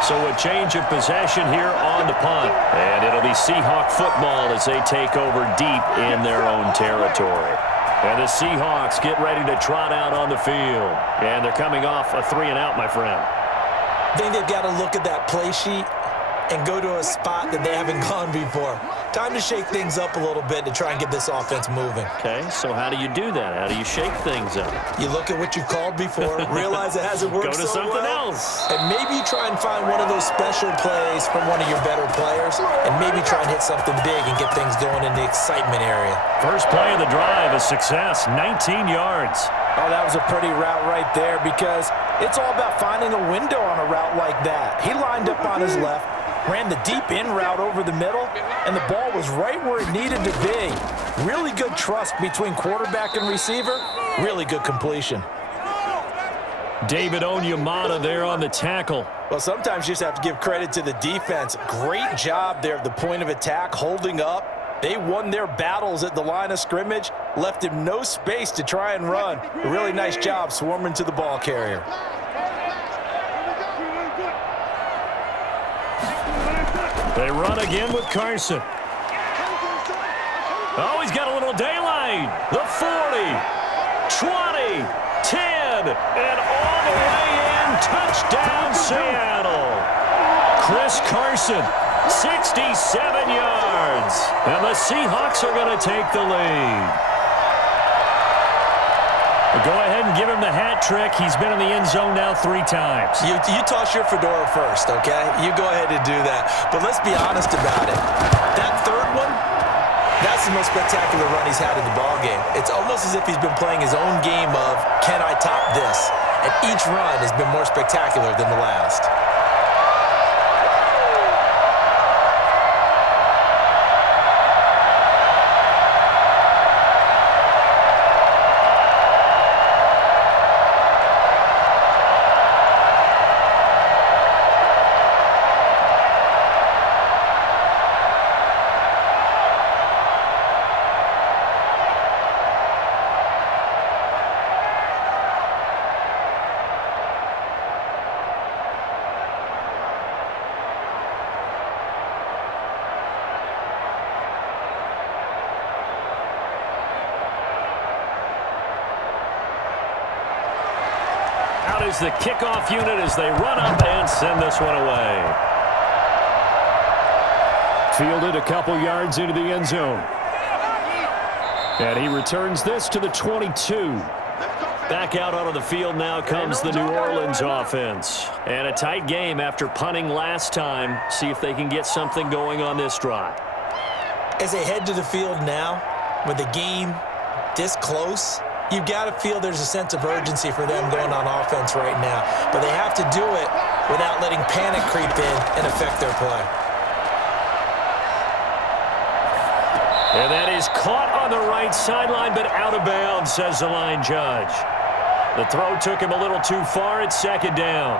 So a change of possession here on the punt. And it'll be Seahawk football as they take over deep in their own territory. And the Seahawks get ready to trot out on the field. And they're coming off a 3-and-out, my friend. I think they've got to look at that play sheet and go to a spot that they haven't gone before. Time to shake things up a little bit to try and get this offense moving. Okay, so how do you do that? How do you shake things up? You look at what you've called before, realize it hasn't worked so well. Go to something else. And maybe you try and find one of those special plays from one of your better players, and maybe try and hit something big and get things going in the excitement area. First play of the drive, a success, 19 yards. Oh, that was a pretty route right there, because it's all about finding a window on a route like that. He lined up on his left, ran the deep in route over the middle, and the ball was right where it needed to be. Really good trust between quarterback and receiver. Really good completion. David Onyemata there on the tackle. Well, sometimes you just have to give credit to the defense. Great job there at the point of attack, holding up. They won their battles at the line of scrimmage, left him no space to try and run. A really nice job swarming to the ball carrier. They run again with Carson. Oh, he's got a little daylight. The 40, 20, 10, and all the way in. Touchdown, Seattle. Chris Carson, 67 yards. And the Seahawks are going to take the lead. Go ahead and give him the hat trick. He's been in the end zone now 3 times. You toss your fedora first, okay? You go ahead and do that. But let's be honest about it. That third one, that's the most spectacular run he's had in the ballgame. It's almost as if he's been playing his own game of, can I top this? And each run has been more spectacular than the last. Is the kickoff unit as they run up and send this one away. Fielded a couple yards into the end zone. And he returns this to the 22. Back out onto the field now comes the New Orleans offense. And a tight game after punting last time. See if they can get something going on this drive. As they head to the field now, with the game this close, you've got to feel there's a sense of urgency for them going on offense right now. But they have to do it without letting panic creep in and affect their play. And that is caught on the right sideline, but out of bounds, says the line judge. The throw took him a little too far. It's second down.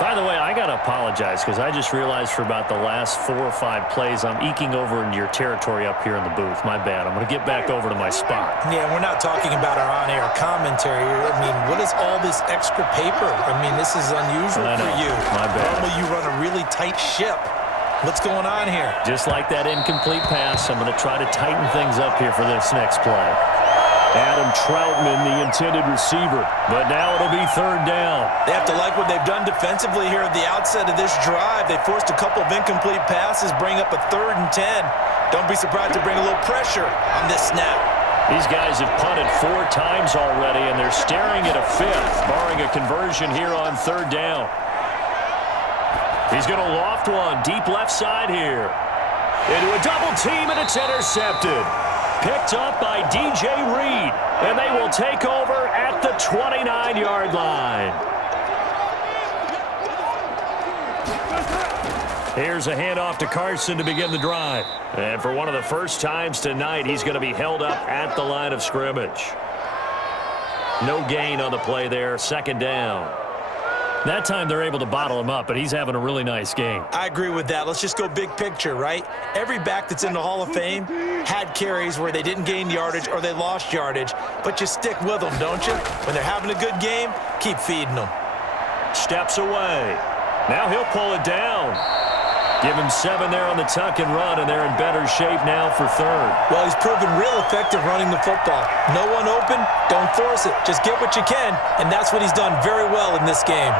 By the way, I got to apologize because I just realized for about the last 4 or 5 plays, I'm eking over into your territory up here in the booth. My bad. I'm going to get back over to my spot. Yeah, we're not talking about our on-air commentary. I mean, what is all this extra paper? I mean, this is unusual for you. My bad. Normally you run a really tight ship. What's going on here? Just like that incomplete pass, I'm going to try to tighten things up here for this next play. Adam Troutman, the intended receiver. But now it'll be third down. They have to like what they've done defensively here at the outset of this drive. They forced a couple of incomplete passes, bring up a 3rd and 10. Don't be surprised to bring a little pressure on this snap. These guys have punted 4 times already, and they're staring at a 5th, barring a conversion here on 3rd down. He's going to loft one deep left side here. Into a double team, and it's intercepted. Picked up by DJ Reed, and they will take over at the 29-yard line. Here's a handoff to Carson to begin the drive. And for one of the first times tonight, he's going to be held up at the line of scrimmage. No gain on the play there, second down. That time they're able to bottle him up, but he's having a really nice game. I agree with that. Let's just go big picture, right? Every back that's in the Hall of Fame had carries where they didn't gain yardage or they lost yardage, but you stick with them, don't you? When they're having a good game, keep feeding them. Steps away. Now he'll pull it down. Give him 7 there on the tuck and run, and they're in better shape now for third. Well, he's proven real effective running the football. No one open, don't force it. Just get what you can, and that's what he's done very well in this game.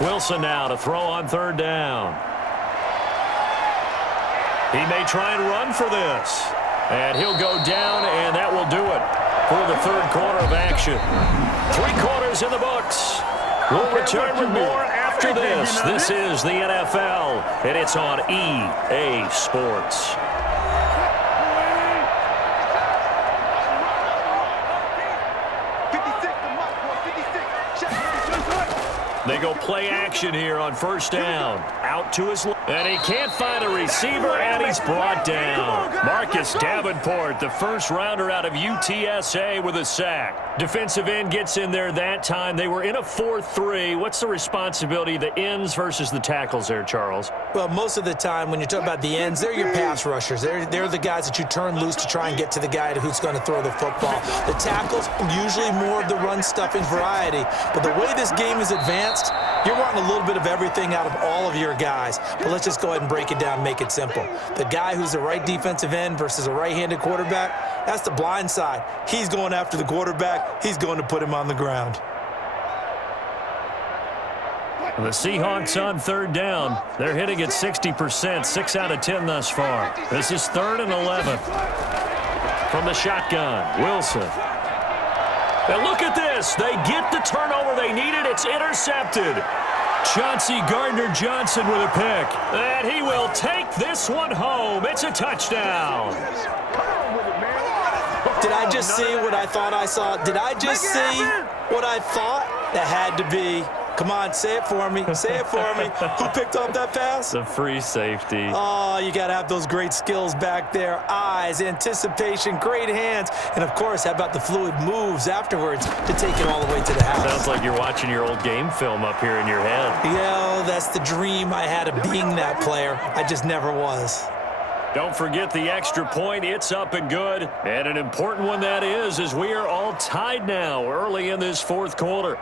Wilson now to throw on third down. He may try and run for this. And he'll go down, and that will do it for the third quarter of action. 3 quarters in the books. We'll return with more after this. This is the NFL, and it's on EA Sports. They go play action here on first down. Out to his left. And he can't find a receiver, and he's brought down. Marcus Davenport, the first rounder out of UTSA with a sack. Defensive end gets in there that time. They were in a 4-3. What's the responsibility of the ends versus the tackles there, Charles? Well, most of the time when you talk about the ends, they're your pass rushers. They're the guys that you turn loose to try and get to the guy who's going to throw the football. The tackles, usually more of the run-stuffing variety. But the way this game is advanced, you're wanting a little bit of everything out of all of your guys. But let's just go ahead and break it down and make it simple. The guy who's the right defensive end versus a right-handed quarterback, that's the blind side. He's going after the quarterback. He's going to put him on the ground. The Seahawks on third down. They're hitting at 60%, 6 out of 10 thus far. This is 3rd and 11. From the shotgun, Wilson. And look at this. They get the turnover they needed. It's intercepted. Chauncey Gardner-Johnson with a pick. And he will take this one home. It's a touchdown. Did I just see what I thought I saw? Did I just see what I thought? That had to be. Come on, say it for me. Say it for me. Who picked up that pass? The free safety. Oh, you got to have those great skills back there. Eyes, anticipation, great hands. And, of course, how about the fluid moves afterwards to take it all the way to the house? Sounds like you're watching your old game film up here in your head. Yeah, that's the dream I had of being that player. I just never was. Don't forget the extra point. It's up and good. And an important one that is, as we are all tied now early in this fourth quarter.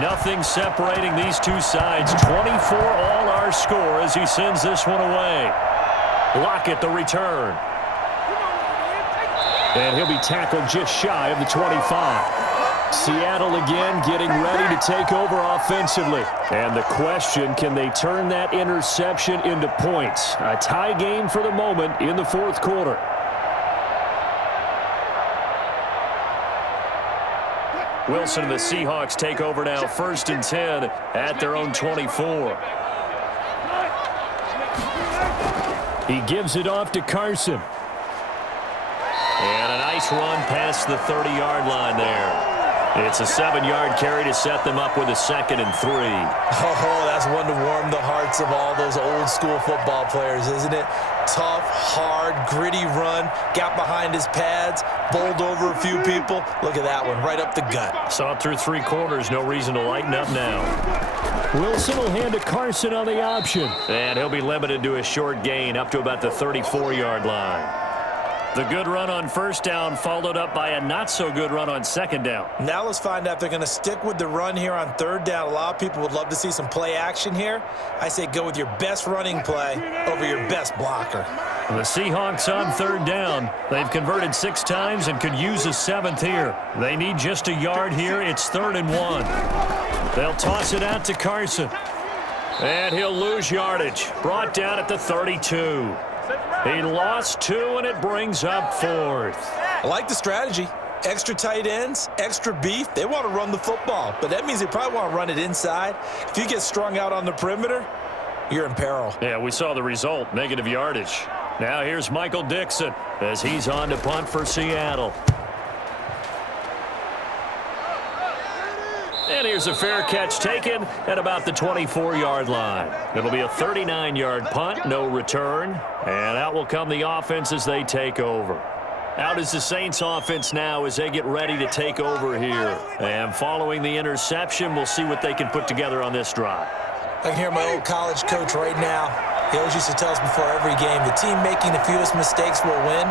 Nothing separating these two sides. 24 all our score as he sends this one away. Lockett the return. And he'll be tackled just shy of the 25. Seattle again getting ready to take over offensively. And the question, can they turn that interception into points? A tie game for the moment in the fourth quarter. Wilson and the Seahawks take over now, 1st and 10 at their own 24. He gives it off to Carson. And a nice run past the 30-yard line there. It's a 7-yard carry to set them up with a 2nd and 3. Oh, that's one to warm the hearts of all those old-school football players, isn't it? Tough, hard, gritty run, got behind his pads, bowled over a few people. Look at that one, right up the gut. Saw it through 3 quarters, no reason to lighten up now. Wilson will hand to Carson on the option. And he'll be limited to a short gain up to about the 34-yard line. The good run on first down followed up by a not-so-good run on second down. Now let's find out if they're going to stick with the run here on third down. A lot of people would love to see some play action here. I say go with your best running play over your best blocker. The Seahawks on third down. They've converted 6 times and could use a 7th here. They need just a yard here. It's 3rd and 1. They'll toss it out to Carson. And he'll lose yardage. Brought down at the 32. He lost 2, and it brings up 4th. I like the strategy. Extra tight ends, extra beef. They want to run the football, but that means they probably want to run it inside. If you get strung out on the perimeter, you're in peril. Yeah, we saw the result, negative yardage. Now here's Michael Dixon as he's on to punt for Seattle. And here's a fair catch taken at about the 24-yard line. It'll be a 39-yard punt, no return. And out will come the offense as they take over. Out is the Saints offense now as they get ready to take over here. And following the interception, we'll see what they can put together on this drive. I can hear my old college coach right now. He always used to tell us before every game, the team making the fewest mistakes will win.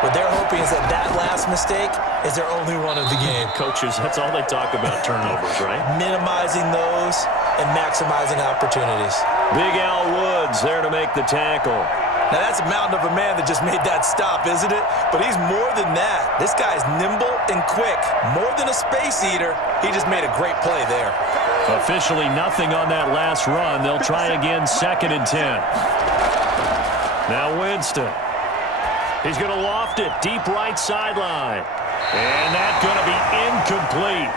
What they're hoping is that last mistake is their only one of the game. Coaches, that's all they talk about, turnovers, right? Minimizing those and maximizing opportunities. Big Al Woods there to make the tackle. Now, that's a mountain of a man that just made that stop, isn't it? But he's more than that. This guy's nimble and quick. More than a space eater, he just made a great play there. Officially nothing on that last run. They'll try again, 2nd and 10. Now Winston. He's going to loft it deep right sideline. And that's going to be incomplete.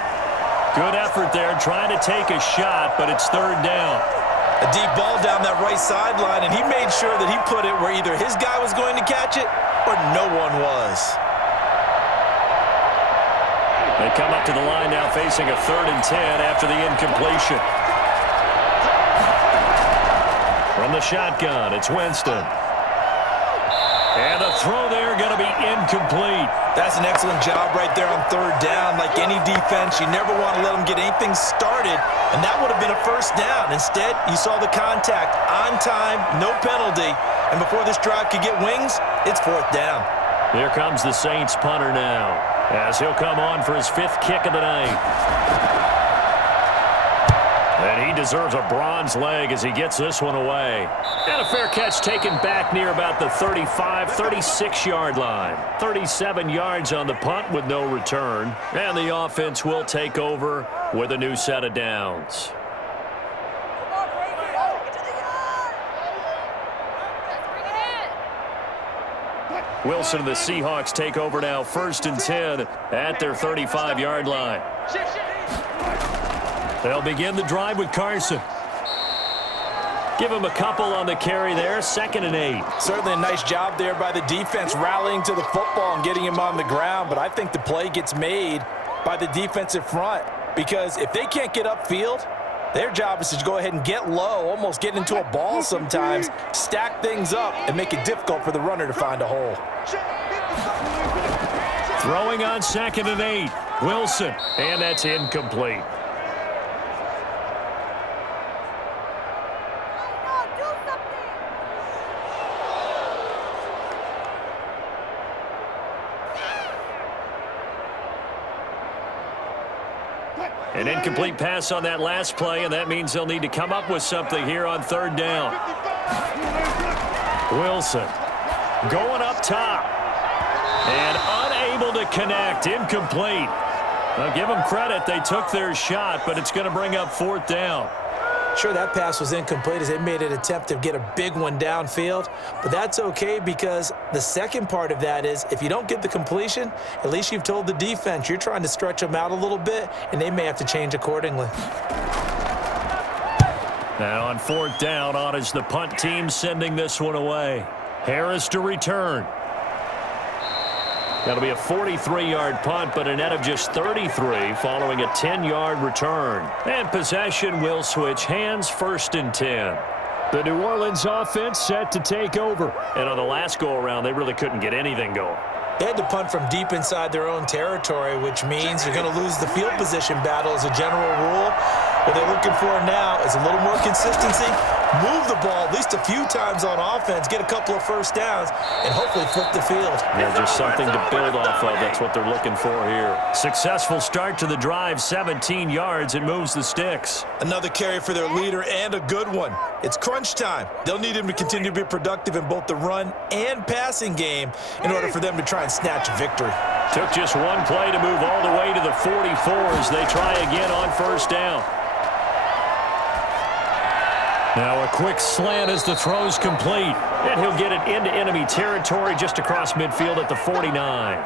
Good effort there trying to take a shot, but it's 3rd down. A deep ball down that right sideline, and he made sure that he put it where either his guy was going to catch it or no one was. They come up to the line now facing a 3rd and 10 after the incompletion. From the shotgun, it's Winston. And the throw there going to be incomplete. That's an excellent job right there on 3rd down. Like any defense, you never want to let them get anything started, and that would have been a 1st down. Instead, you saw the contact on time, no penalty, and before this drive could get wings, it's 4th down. Here comes the Saints punter now, as he'll come on for his 5th kick of the night. And he deserves a bronze leg as he gets this one away. And a fair catch taken back near about the 35, 36-yard line. 37 yards on the punt with no return. And the offense will take over with a new set of downs. Wilson and the Seahawks take over now, 1st and 10 at their 35-yard line. They'll begin the drive with Carson. Give him a couple on the carry there, 2nd and 8. Certainly a nice job there by the defense rallying to the football and getting him on the ground, but I think the play gets made by the defensive front because if they can't get upfield, their job is to go ahead and get low, almost get into a ball sometimes, stack things up, and make it difficult for the runner to find a hole. Throwing on 2nd and 8, Wilson, and that's incomplete. An incomplete pass on that last play, and that means they'll need to come up with something here on 3rd down. Wilson going up top and unable to connect. Incomplete. I'll give them credit. They took their shot, but it's going to bring up 4th down. Sure, that pass was incomplete as they made an attempt to get a big one downfield, but that's okay because the second part of that is if you don't get the completion, at least you've told the defense you're trying to stretch them out a little bit, and they may have to change accordingly. Now on 4th down, on is the punt team sending this one away. Harris to return. That'll be a 43-yard punt, but a net of just 33 following a 10-yard return. And possession will switch hands, 1st and 10. The New Orleans offense set to take over. And on the last go-around, they really couldn't get anything going. They had to punt from deep inside their own territory, which means you're going to lose the field position battle as a general rule. What they're looking for now is a little more consistency, move the ball at least a few times on offense, get a couple of 1st downs, and hopefully flip the field. Yeah, just something to build off of. That's what they're looking for here. Successful start to the drive, 17 yards, and moves the sticks. Another carry for their leader and a good one. It's crunch time. They'll need him to continue to be productive in both the run and passing game in order for them to try and snatch a victory. Took just one play to move all the way to the 44 as they try again on 1st down. Now a quick slant as the throw's complete. And he'll get it into enemy territory just across midfield at the 49.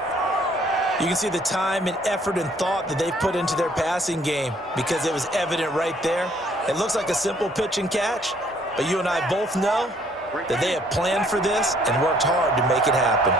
You can see the time and effort and thought that they put into their passing game because it was evident right there. It looks like a simple pitch and catch, but you and I both know that they have planned for this and worked hard to make it happen.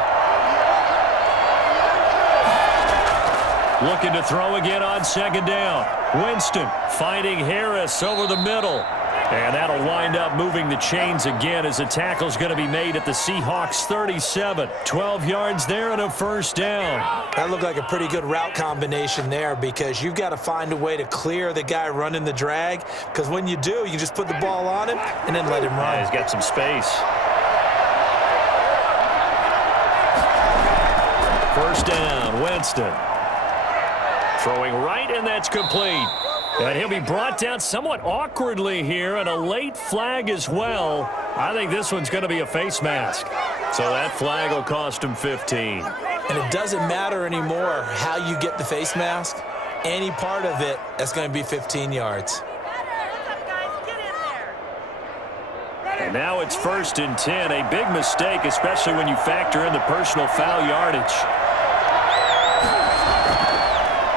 Looking to throw again on 2nd down. Winston finding Harris over the middle. And that'll wind up moving the chains again as the tackle's going to be made at the Seahawks 37. 12 yards there and a 1st down. That looked like a pretty good route combination there because you've got to find a way to clear the guy running the drag because when you do, you just put the ball on him and then let him run. Yeah, he's got some space. 1st down, Winston. Throwing right, and that's complete. And he'll be brought down somewhat awkwardly here, and a late flag as well. I think this one's going to be a face mask. So that flag will cost him 15. And it doesn't matter anymore how you get the face mask. Any part of it, that's going to be 15 yards. And now it's 1st and 10. A big mistake, especially when you factor in the personal foul yardage.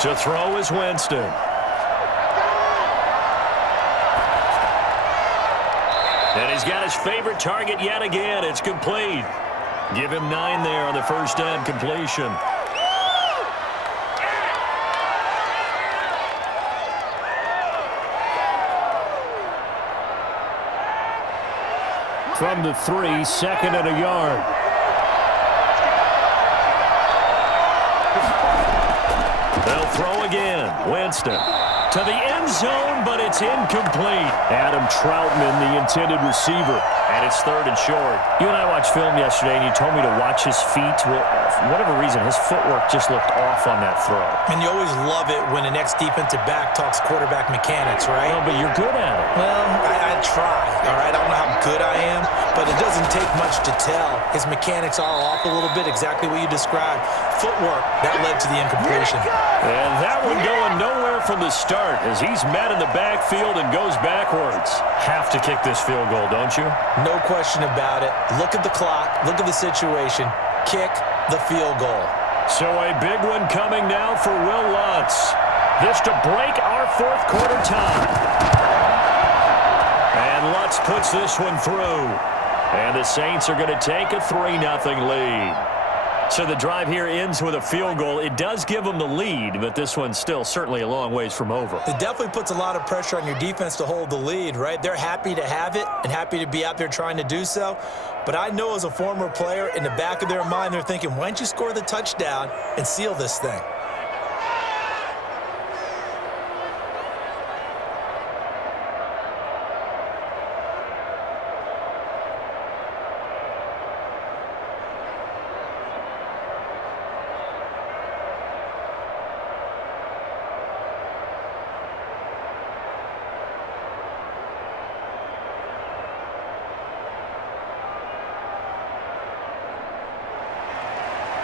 To throw is Winston. And he's got his favorite target yet again. It's complete. Give him 9 there on the first down completion. From the 3, 2nd and a yard. They'll throw again. Winston to the end zone, but it's incomplete. Adam Troutman, the intended receiver. And it's 3rd and short. You and I watched film yesterday, and you told me to watch his feet. Well, for whatever reason, his footwork just looked off on that throw. And you always love it when the next defensive back talks quarterback mechanics, right? No, but you're good at it. Well, I try, all right? I don't know how good I am, but it doesn't take much to tell. His mechanics are off a little bit, exactly what you described. Footwork, that led to the incompletion. And that one going nowhere from the start as he's met in the backfield and goes backwards. Have to kick this field goal, don't you? No question about it. Look at the clock. Look at the situation. Kick the field goal. So a big one coming now for Will Lutz. This to break our 4th quarter tie. And Lutz puts this one through. And the Saints are going to take a 3-0 lead. So the drive here ends with a field goal. It does give them the lead, but this one's still certainly a long ways from over. It definitely puts a lot of pressure on your defense to hold the lead, right? They're happy to have it and happy to be out there trying to do so. But I know as a former player, in the back of their mind, they're thinking, why don't you score the touchdown and seal this thing?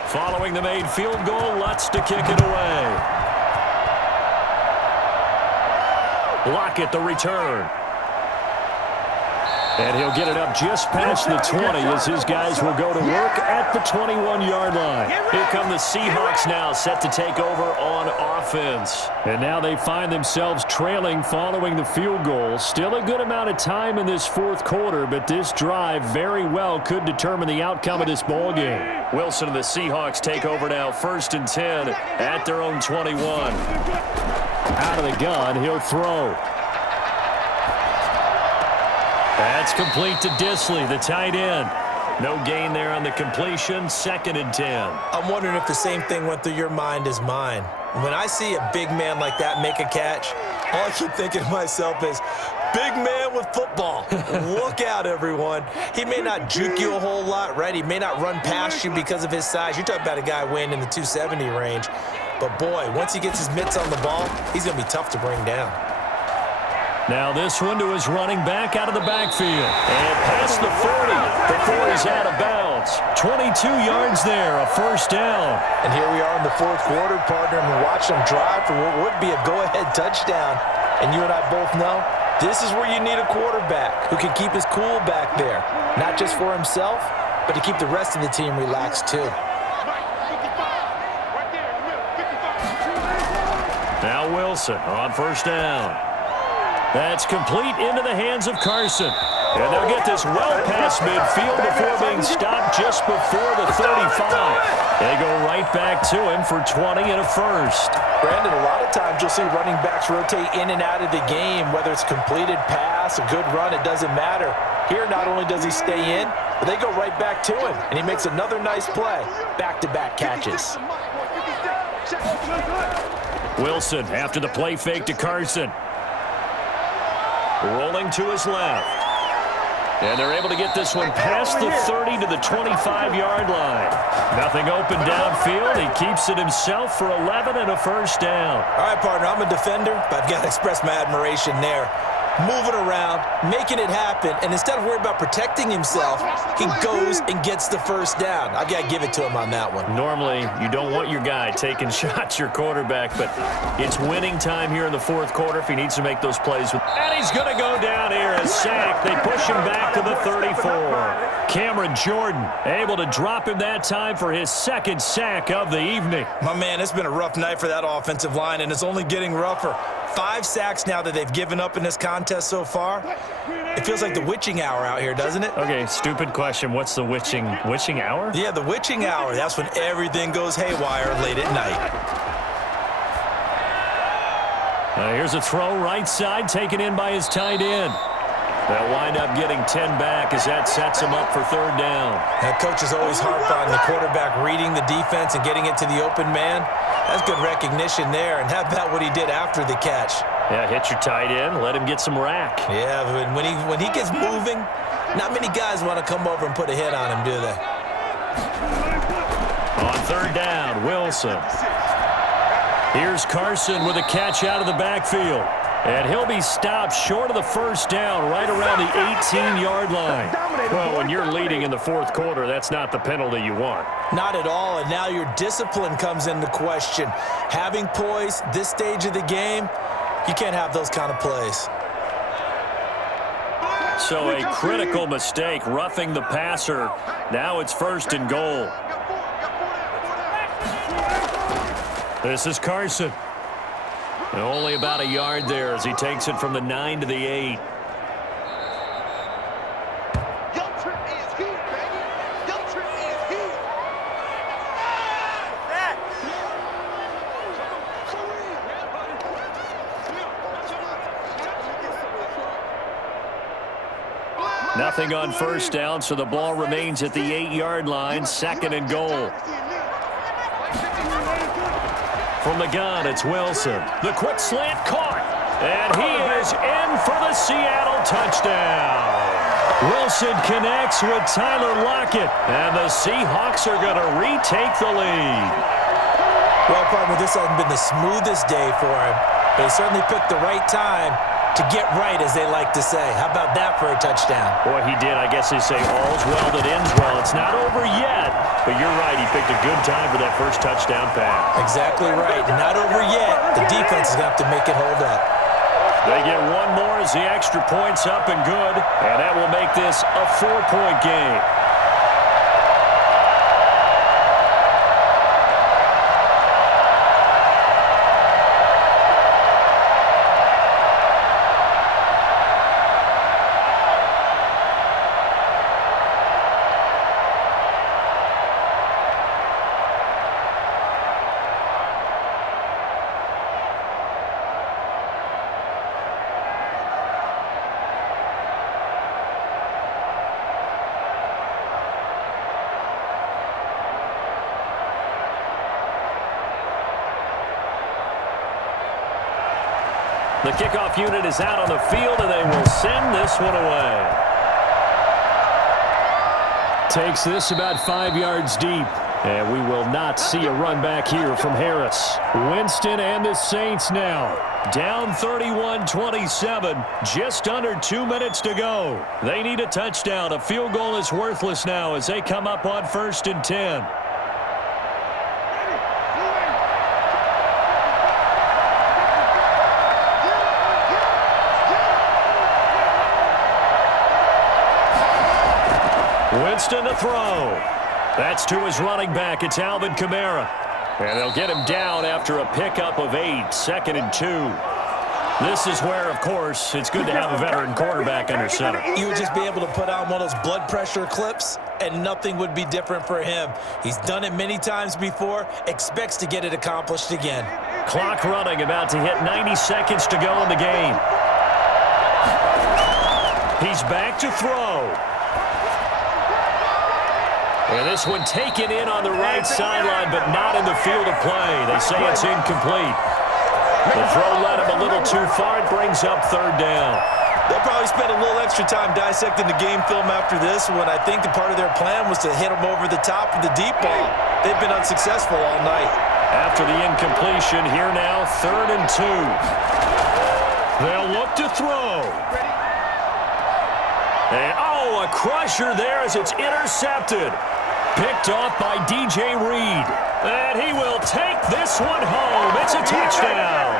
Following the made field goal, Lutz to kick it away. Lockett the return. And he'll get it up just past the 20 as his guys will go to work at the 21-yard line. Here come the Seahawks now, set to take over on offense. And now they find themselves trailing following the field goal. Still a good amount of time in this 4th quarter, but this drive very well could determine the outcome of this ball game. Wilson and the Seahawks take over now, 1st and 10 at their own 21. Out of the gun, he'll throw. That's complete to Disley, the tight end. No gain there on the completion, 2nd and 10. I'm wondering if the same thing went through your mind as mine. When I see a big man like that make a catch, all I keep thinking to myself is, big man with football. Look out, everyone. He may not juke you a whole lot, right? He may not run past you because of his size. You're talking about a guy weighing in the 270 range. But, boy, once he gets his mitts on the ball, he's going to be tough to bring down. Now this one to his running back out of the backfield. And past the 40 before he's out of bounds. 22 yards there, a 1st down. And here we are in the 4th quarter, partner, and watch them drive for what would be a go-ahead touchdown. And you and I both know this is where you need a quarterback who can keep his cool back there. Not just for himself, but to keep the rest of the team relaxed too. Now Wilson on 1st down. That's complete into the hands of Carson. And they'll get this well past midfield before being stopped just before the 35. They go right back to him for 20 and a 1st. Brandon, a lot of times you'll see running backs rotate in and out of the game, whether it's completed pass, a good run, it doesn't matter. Here, not only does he stay in, but they go right back to him, and he makes another nice play. Back-to-back catches. Wilson after the play fake to Carson. Rolling to his left. And they're able to get this one past the 30 to the 25-yard line. Nothing open downfield. He keeps it himself for 11 and a first down. All right, partner, I'm a defender, but I've got to express my admiration there. Moving around, making it happen, and instead of worrying about protecting himself, he goes and gets the first down. I've got to give it to him on that one. Normally, you don't want your guy taking shots, your quarterback, but it's winning time here in the fourth quarter if he needs to make those plays. And he's going to go down here, a sack. They push him back to the 34. Cameron Jordan able to drop him that time for his second sack of the evening. My man, it's been a rough night for that offensive line, and it's only getting rougher. 5 sacks now that they've given up in this contest so far. It feels like the witching hour out here, doesn't it? Okay, stupid question. What's the witching hour? Yeah, the witching hour. That's when everything goes haywire late at night. Here's a throw right side taken in by his tight end. They'll wind up getting 10 back as that sets him up for third down. That coach is always harp on the quarterback reading the defense and getting it to the open man. That's good recognition there, and how about what he did after the catch? Yeah, hit your tight end, let him get some rack. Yeah, but when he gets moving, not many guys want to come over and put a hit on him, do they? On third down, Wilson. Here's Carson with a catch out of the backfield. And he'll be stopped short of the first down right around the 18-yard line. Well, when you're leading in the fourth quarter, that's not the penalty you want. Not at all, and now your discipline comes into question. Having poise this stage of the game, you can't have those kind of plays. So a critical mistake, roughing the passer. Now it's first and goal. This is Carson. And only about a yard there as he takes it from the 9 to the 8. Nothing on first down, so the ball remains at the 8-yard line, second and goal. From the gun, it's Wilson. The quick slant caught. And he is in for the Seattle touchdown. Wilson connects with Tyler Lockett. And the Seahawks are going to retake the lead. Well, partner, this hasn't been the smoothest day for him. But he certainly picked the right time to get right, as they like to say. How about that for a touchdown? Boy, he did. I guess they say all's well that ends well. It's not over yet, but you're right. He picked a good time for that first touchdown pass. Exactly right. Not over yet. The defense is going to have to make it hold up. They get one more as the extra point's up and good, and that will make this a 4-point game. The kickoff unit is out on the field, and they will send this one away. Takes this about 5 yards deep. And we will not see a run back here from Harris. Winston and the Saints now down 31-27. Just under 2 minutes to go. They need a touchdown. A field goal is worthless now as they come up on 1st and 10. Winston to throw. That's to his running back. It's Alvin Kamara. And they'll get him down after a pickup of 8. 2nd and 2. This is where, of course, it's good to have a veteran quarterback under center. You would just be able to put on one of those blood pressure clips, and nothing would be different for him. He's done it many times before, expects to get it accomplished again. Clock running, about to hit 90 seconds to go in the game. He's back to throw. And this one taken in on the right sideline, but not in the field of play. They say it's incomplete. The throw led him a little too far. It brings up 3rd down. They'll probably spend a little extra time dissecting the game film after this when I think the part of their plan was to hit them over the top of the deep ball. They've been unsuccessful all night. After the incompletion, here now, 3rd and 2. They'll look to throw. And, a crusher there as it's intercepted. Picked off by DJ Reed. And he will take this one home. It's a touchdown.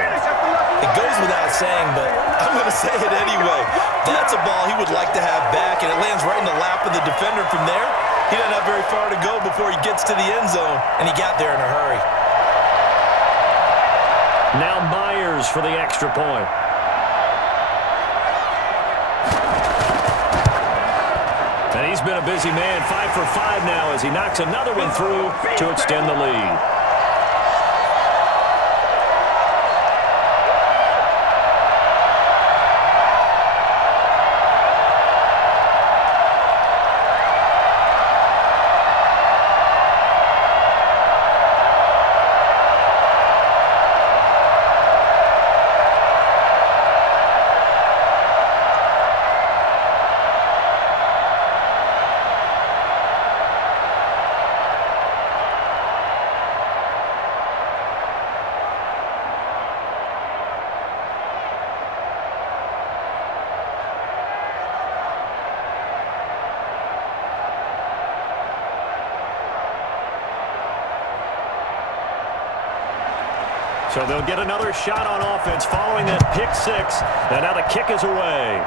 It goes without saying, but I'm going to say it anyway. That's a ball he would like to have back, and it lands right in the lap of the defender from there. He doesn't have very far to go before he gets to the end zone, and he got there in a hurry. Now Myers for the extra point. And he's been a busy man, 5 for 5 now as he knocks another one through to extend the lead. So they'll get another shot on offense following that pick 6. And now the kick is away.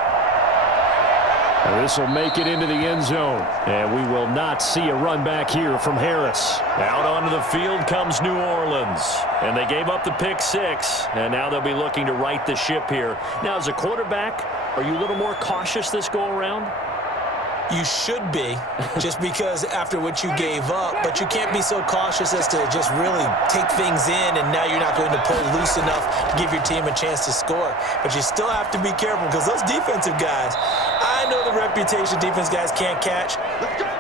This will make it into the end zone. And we will not see a run back here from Harris. Out onto the field comes New Orleans. And they gave up the pick 6. And now they'll be looking to right the ship here. Now, as a quarterback, are you a little more cautious this go-around? You should be, just because after what you gave up, but you can't be so cautious as to just really take things in, and now you're not going to pull loose enough to give your team a chance to score. But you still have to be careful because those defensive guys, I know the reputation defense guys can't catch.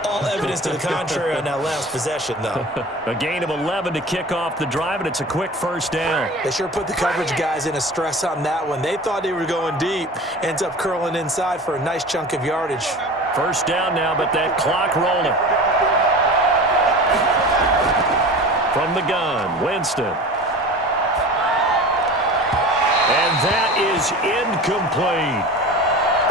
All evidence to the contrary on that last possession, though. A gain of 11 to kick off the drive, and it's a quick first down. They sure put the coverage guys in a stress on that one. They thought they were going deep. Ends up curling inside for a nice chunk of yardage. First down now, but that clock rolling. From the gun, Winston. And that is incomplete.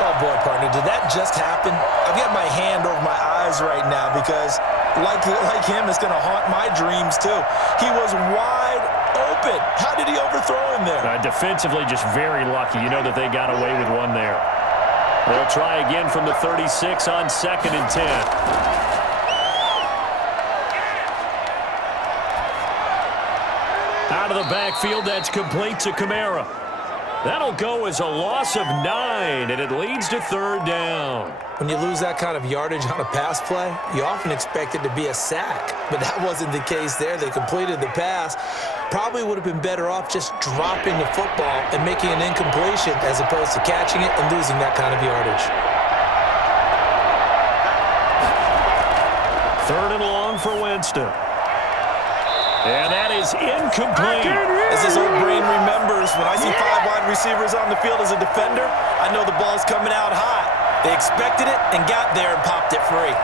Oh, boy, partner, did that just happen? I've got my hand over my eyes right now because, like him, it's going to haunt my dreams, too. He was wide open. How did he overthrow him there? Defensively, just very lucky. You know that they got away with one there. They'll try again from the 36 on 2nd and 10. Out of the backfield, that's complete to Kamara. That'll go as a loss of 9, and it leads to 3rd down. When you lose that kind of yardage on a pass play, you often expect it to be a sack. But that wasn't the case there. They completed the pass. Probably would have been better off just dropping the football and making an incompletion as opposed to catching it and losing that kind of yardage. 3rd and long for Winston. And that is incomplete. As his old brain remembers, when I see 5 wide receivers on the field as a defender, I know the ball's coming out hot. They expected it and got there and popped it free.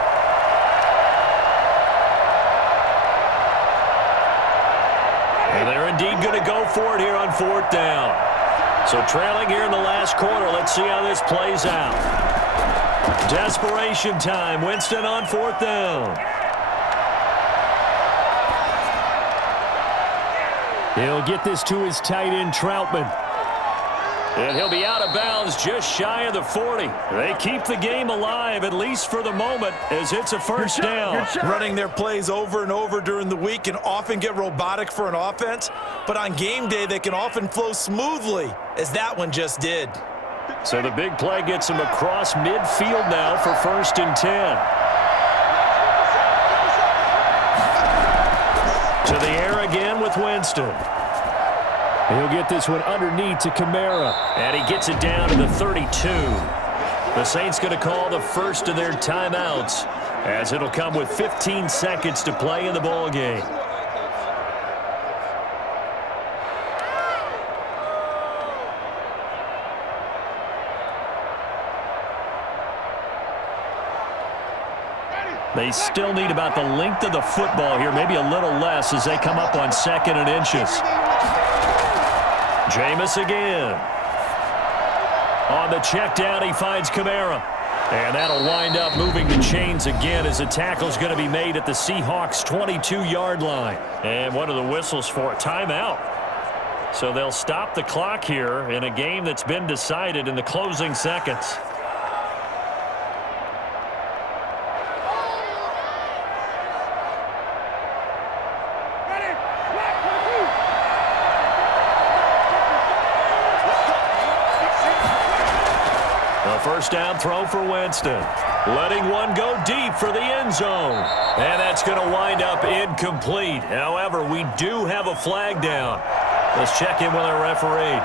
And they're indeed going to go for it here on 4th down. So trailing here in the last quarter, let's see how this plays out. Desperation time. Winston on 4th down. He'll get this to his tight end, Troutman. And he'll be out of bounds just shy of the 40. They keep the game alive, at least for the moment, as it's a first down. Running their plays over and over during the week can often get robotic for an offense, but on game day they can often flow smoothly, as that one just did. So the big play gets him across midfield now for 1st and 10. To the air again with Winston. He'll get this one underneath to Kamara. And he gets it down to the 32. The Saints going to call the first of their timeouts, as it'll come with 15 seconds to play in the ball game. They still need about the length of the football here, maybe a little less as they come up on 2nd and inches. Jameis again. On the check down, he finds Kamara. And that'll wind up moving the chains again as the tackle's going to be made at the Seahawks' 22-yard line. And what are the whistles for? Timeout. So they'll stop the clock here in a game that's been decided in the closing seconds. First down throw for Winston. Letting one go deep for the end zone. And that's going to wind up incomplete. However, we do have a flag down. Let's check in with our referee.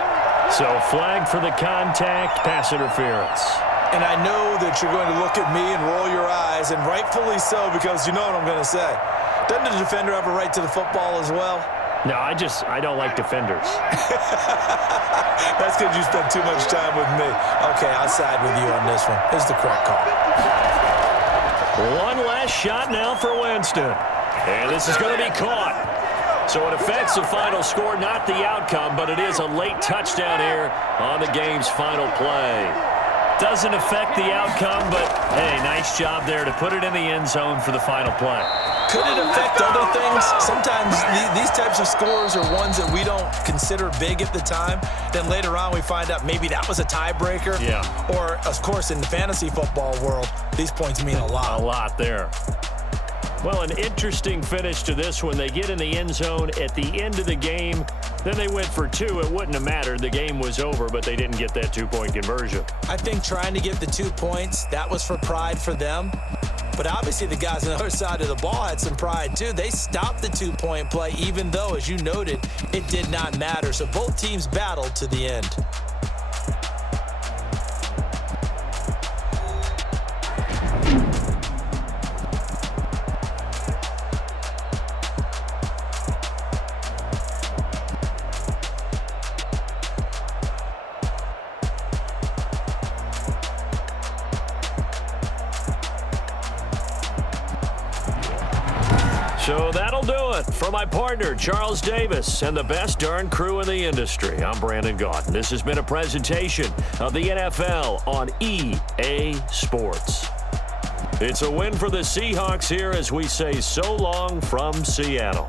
So flag for the contact, pass interference. And I know that you're going to look at me and roll your eyes, and rightfully so, because you know what I'm going to say. Doesn't the defender have a right to the football as well? No, I don't like defenders. That's because you spent too much time with me. Okay, I'll side with you on this one. This is the correct call. One last shot now for Winston. And this is going to be caught. So it affects the final score, not the outcome, but it is a late touchdown here on the game's final play. Doesn't affect the outcome, but, hey, nice job there to put it in the end zone for the final play. Could it affect other things? Sometimes these types of scores are ones that we don't consider big at the time. Then later on we find out maybe that was a tiebreaker. Yeah. Or, of course, in the fantasy football world, these points mean a lot. A lot there. Well, an interesting finish to this one. They get in the end zone at the end of the game. Then they went for 2. It wouldn't have mattered. The game was over, but they didn't get that 2-point conversion. I think trying to get the 2 points, that was for pride for them. But obviously the guys on the other side of the ball had some pride too. They stopped the 2-point play, even though, as you noted, it did not matter. So both teams battled to the end. So that'll do it. For my partner, Charles Davis, and the best darn crew in the industry, I'm Brandon Gaudin. This has been a presentation of the NFL on EA Sports. It's a win for the Seahawks here as we say so long from Seattle.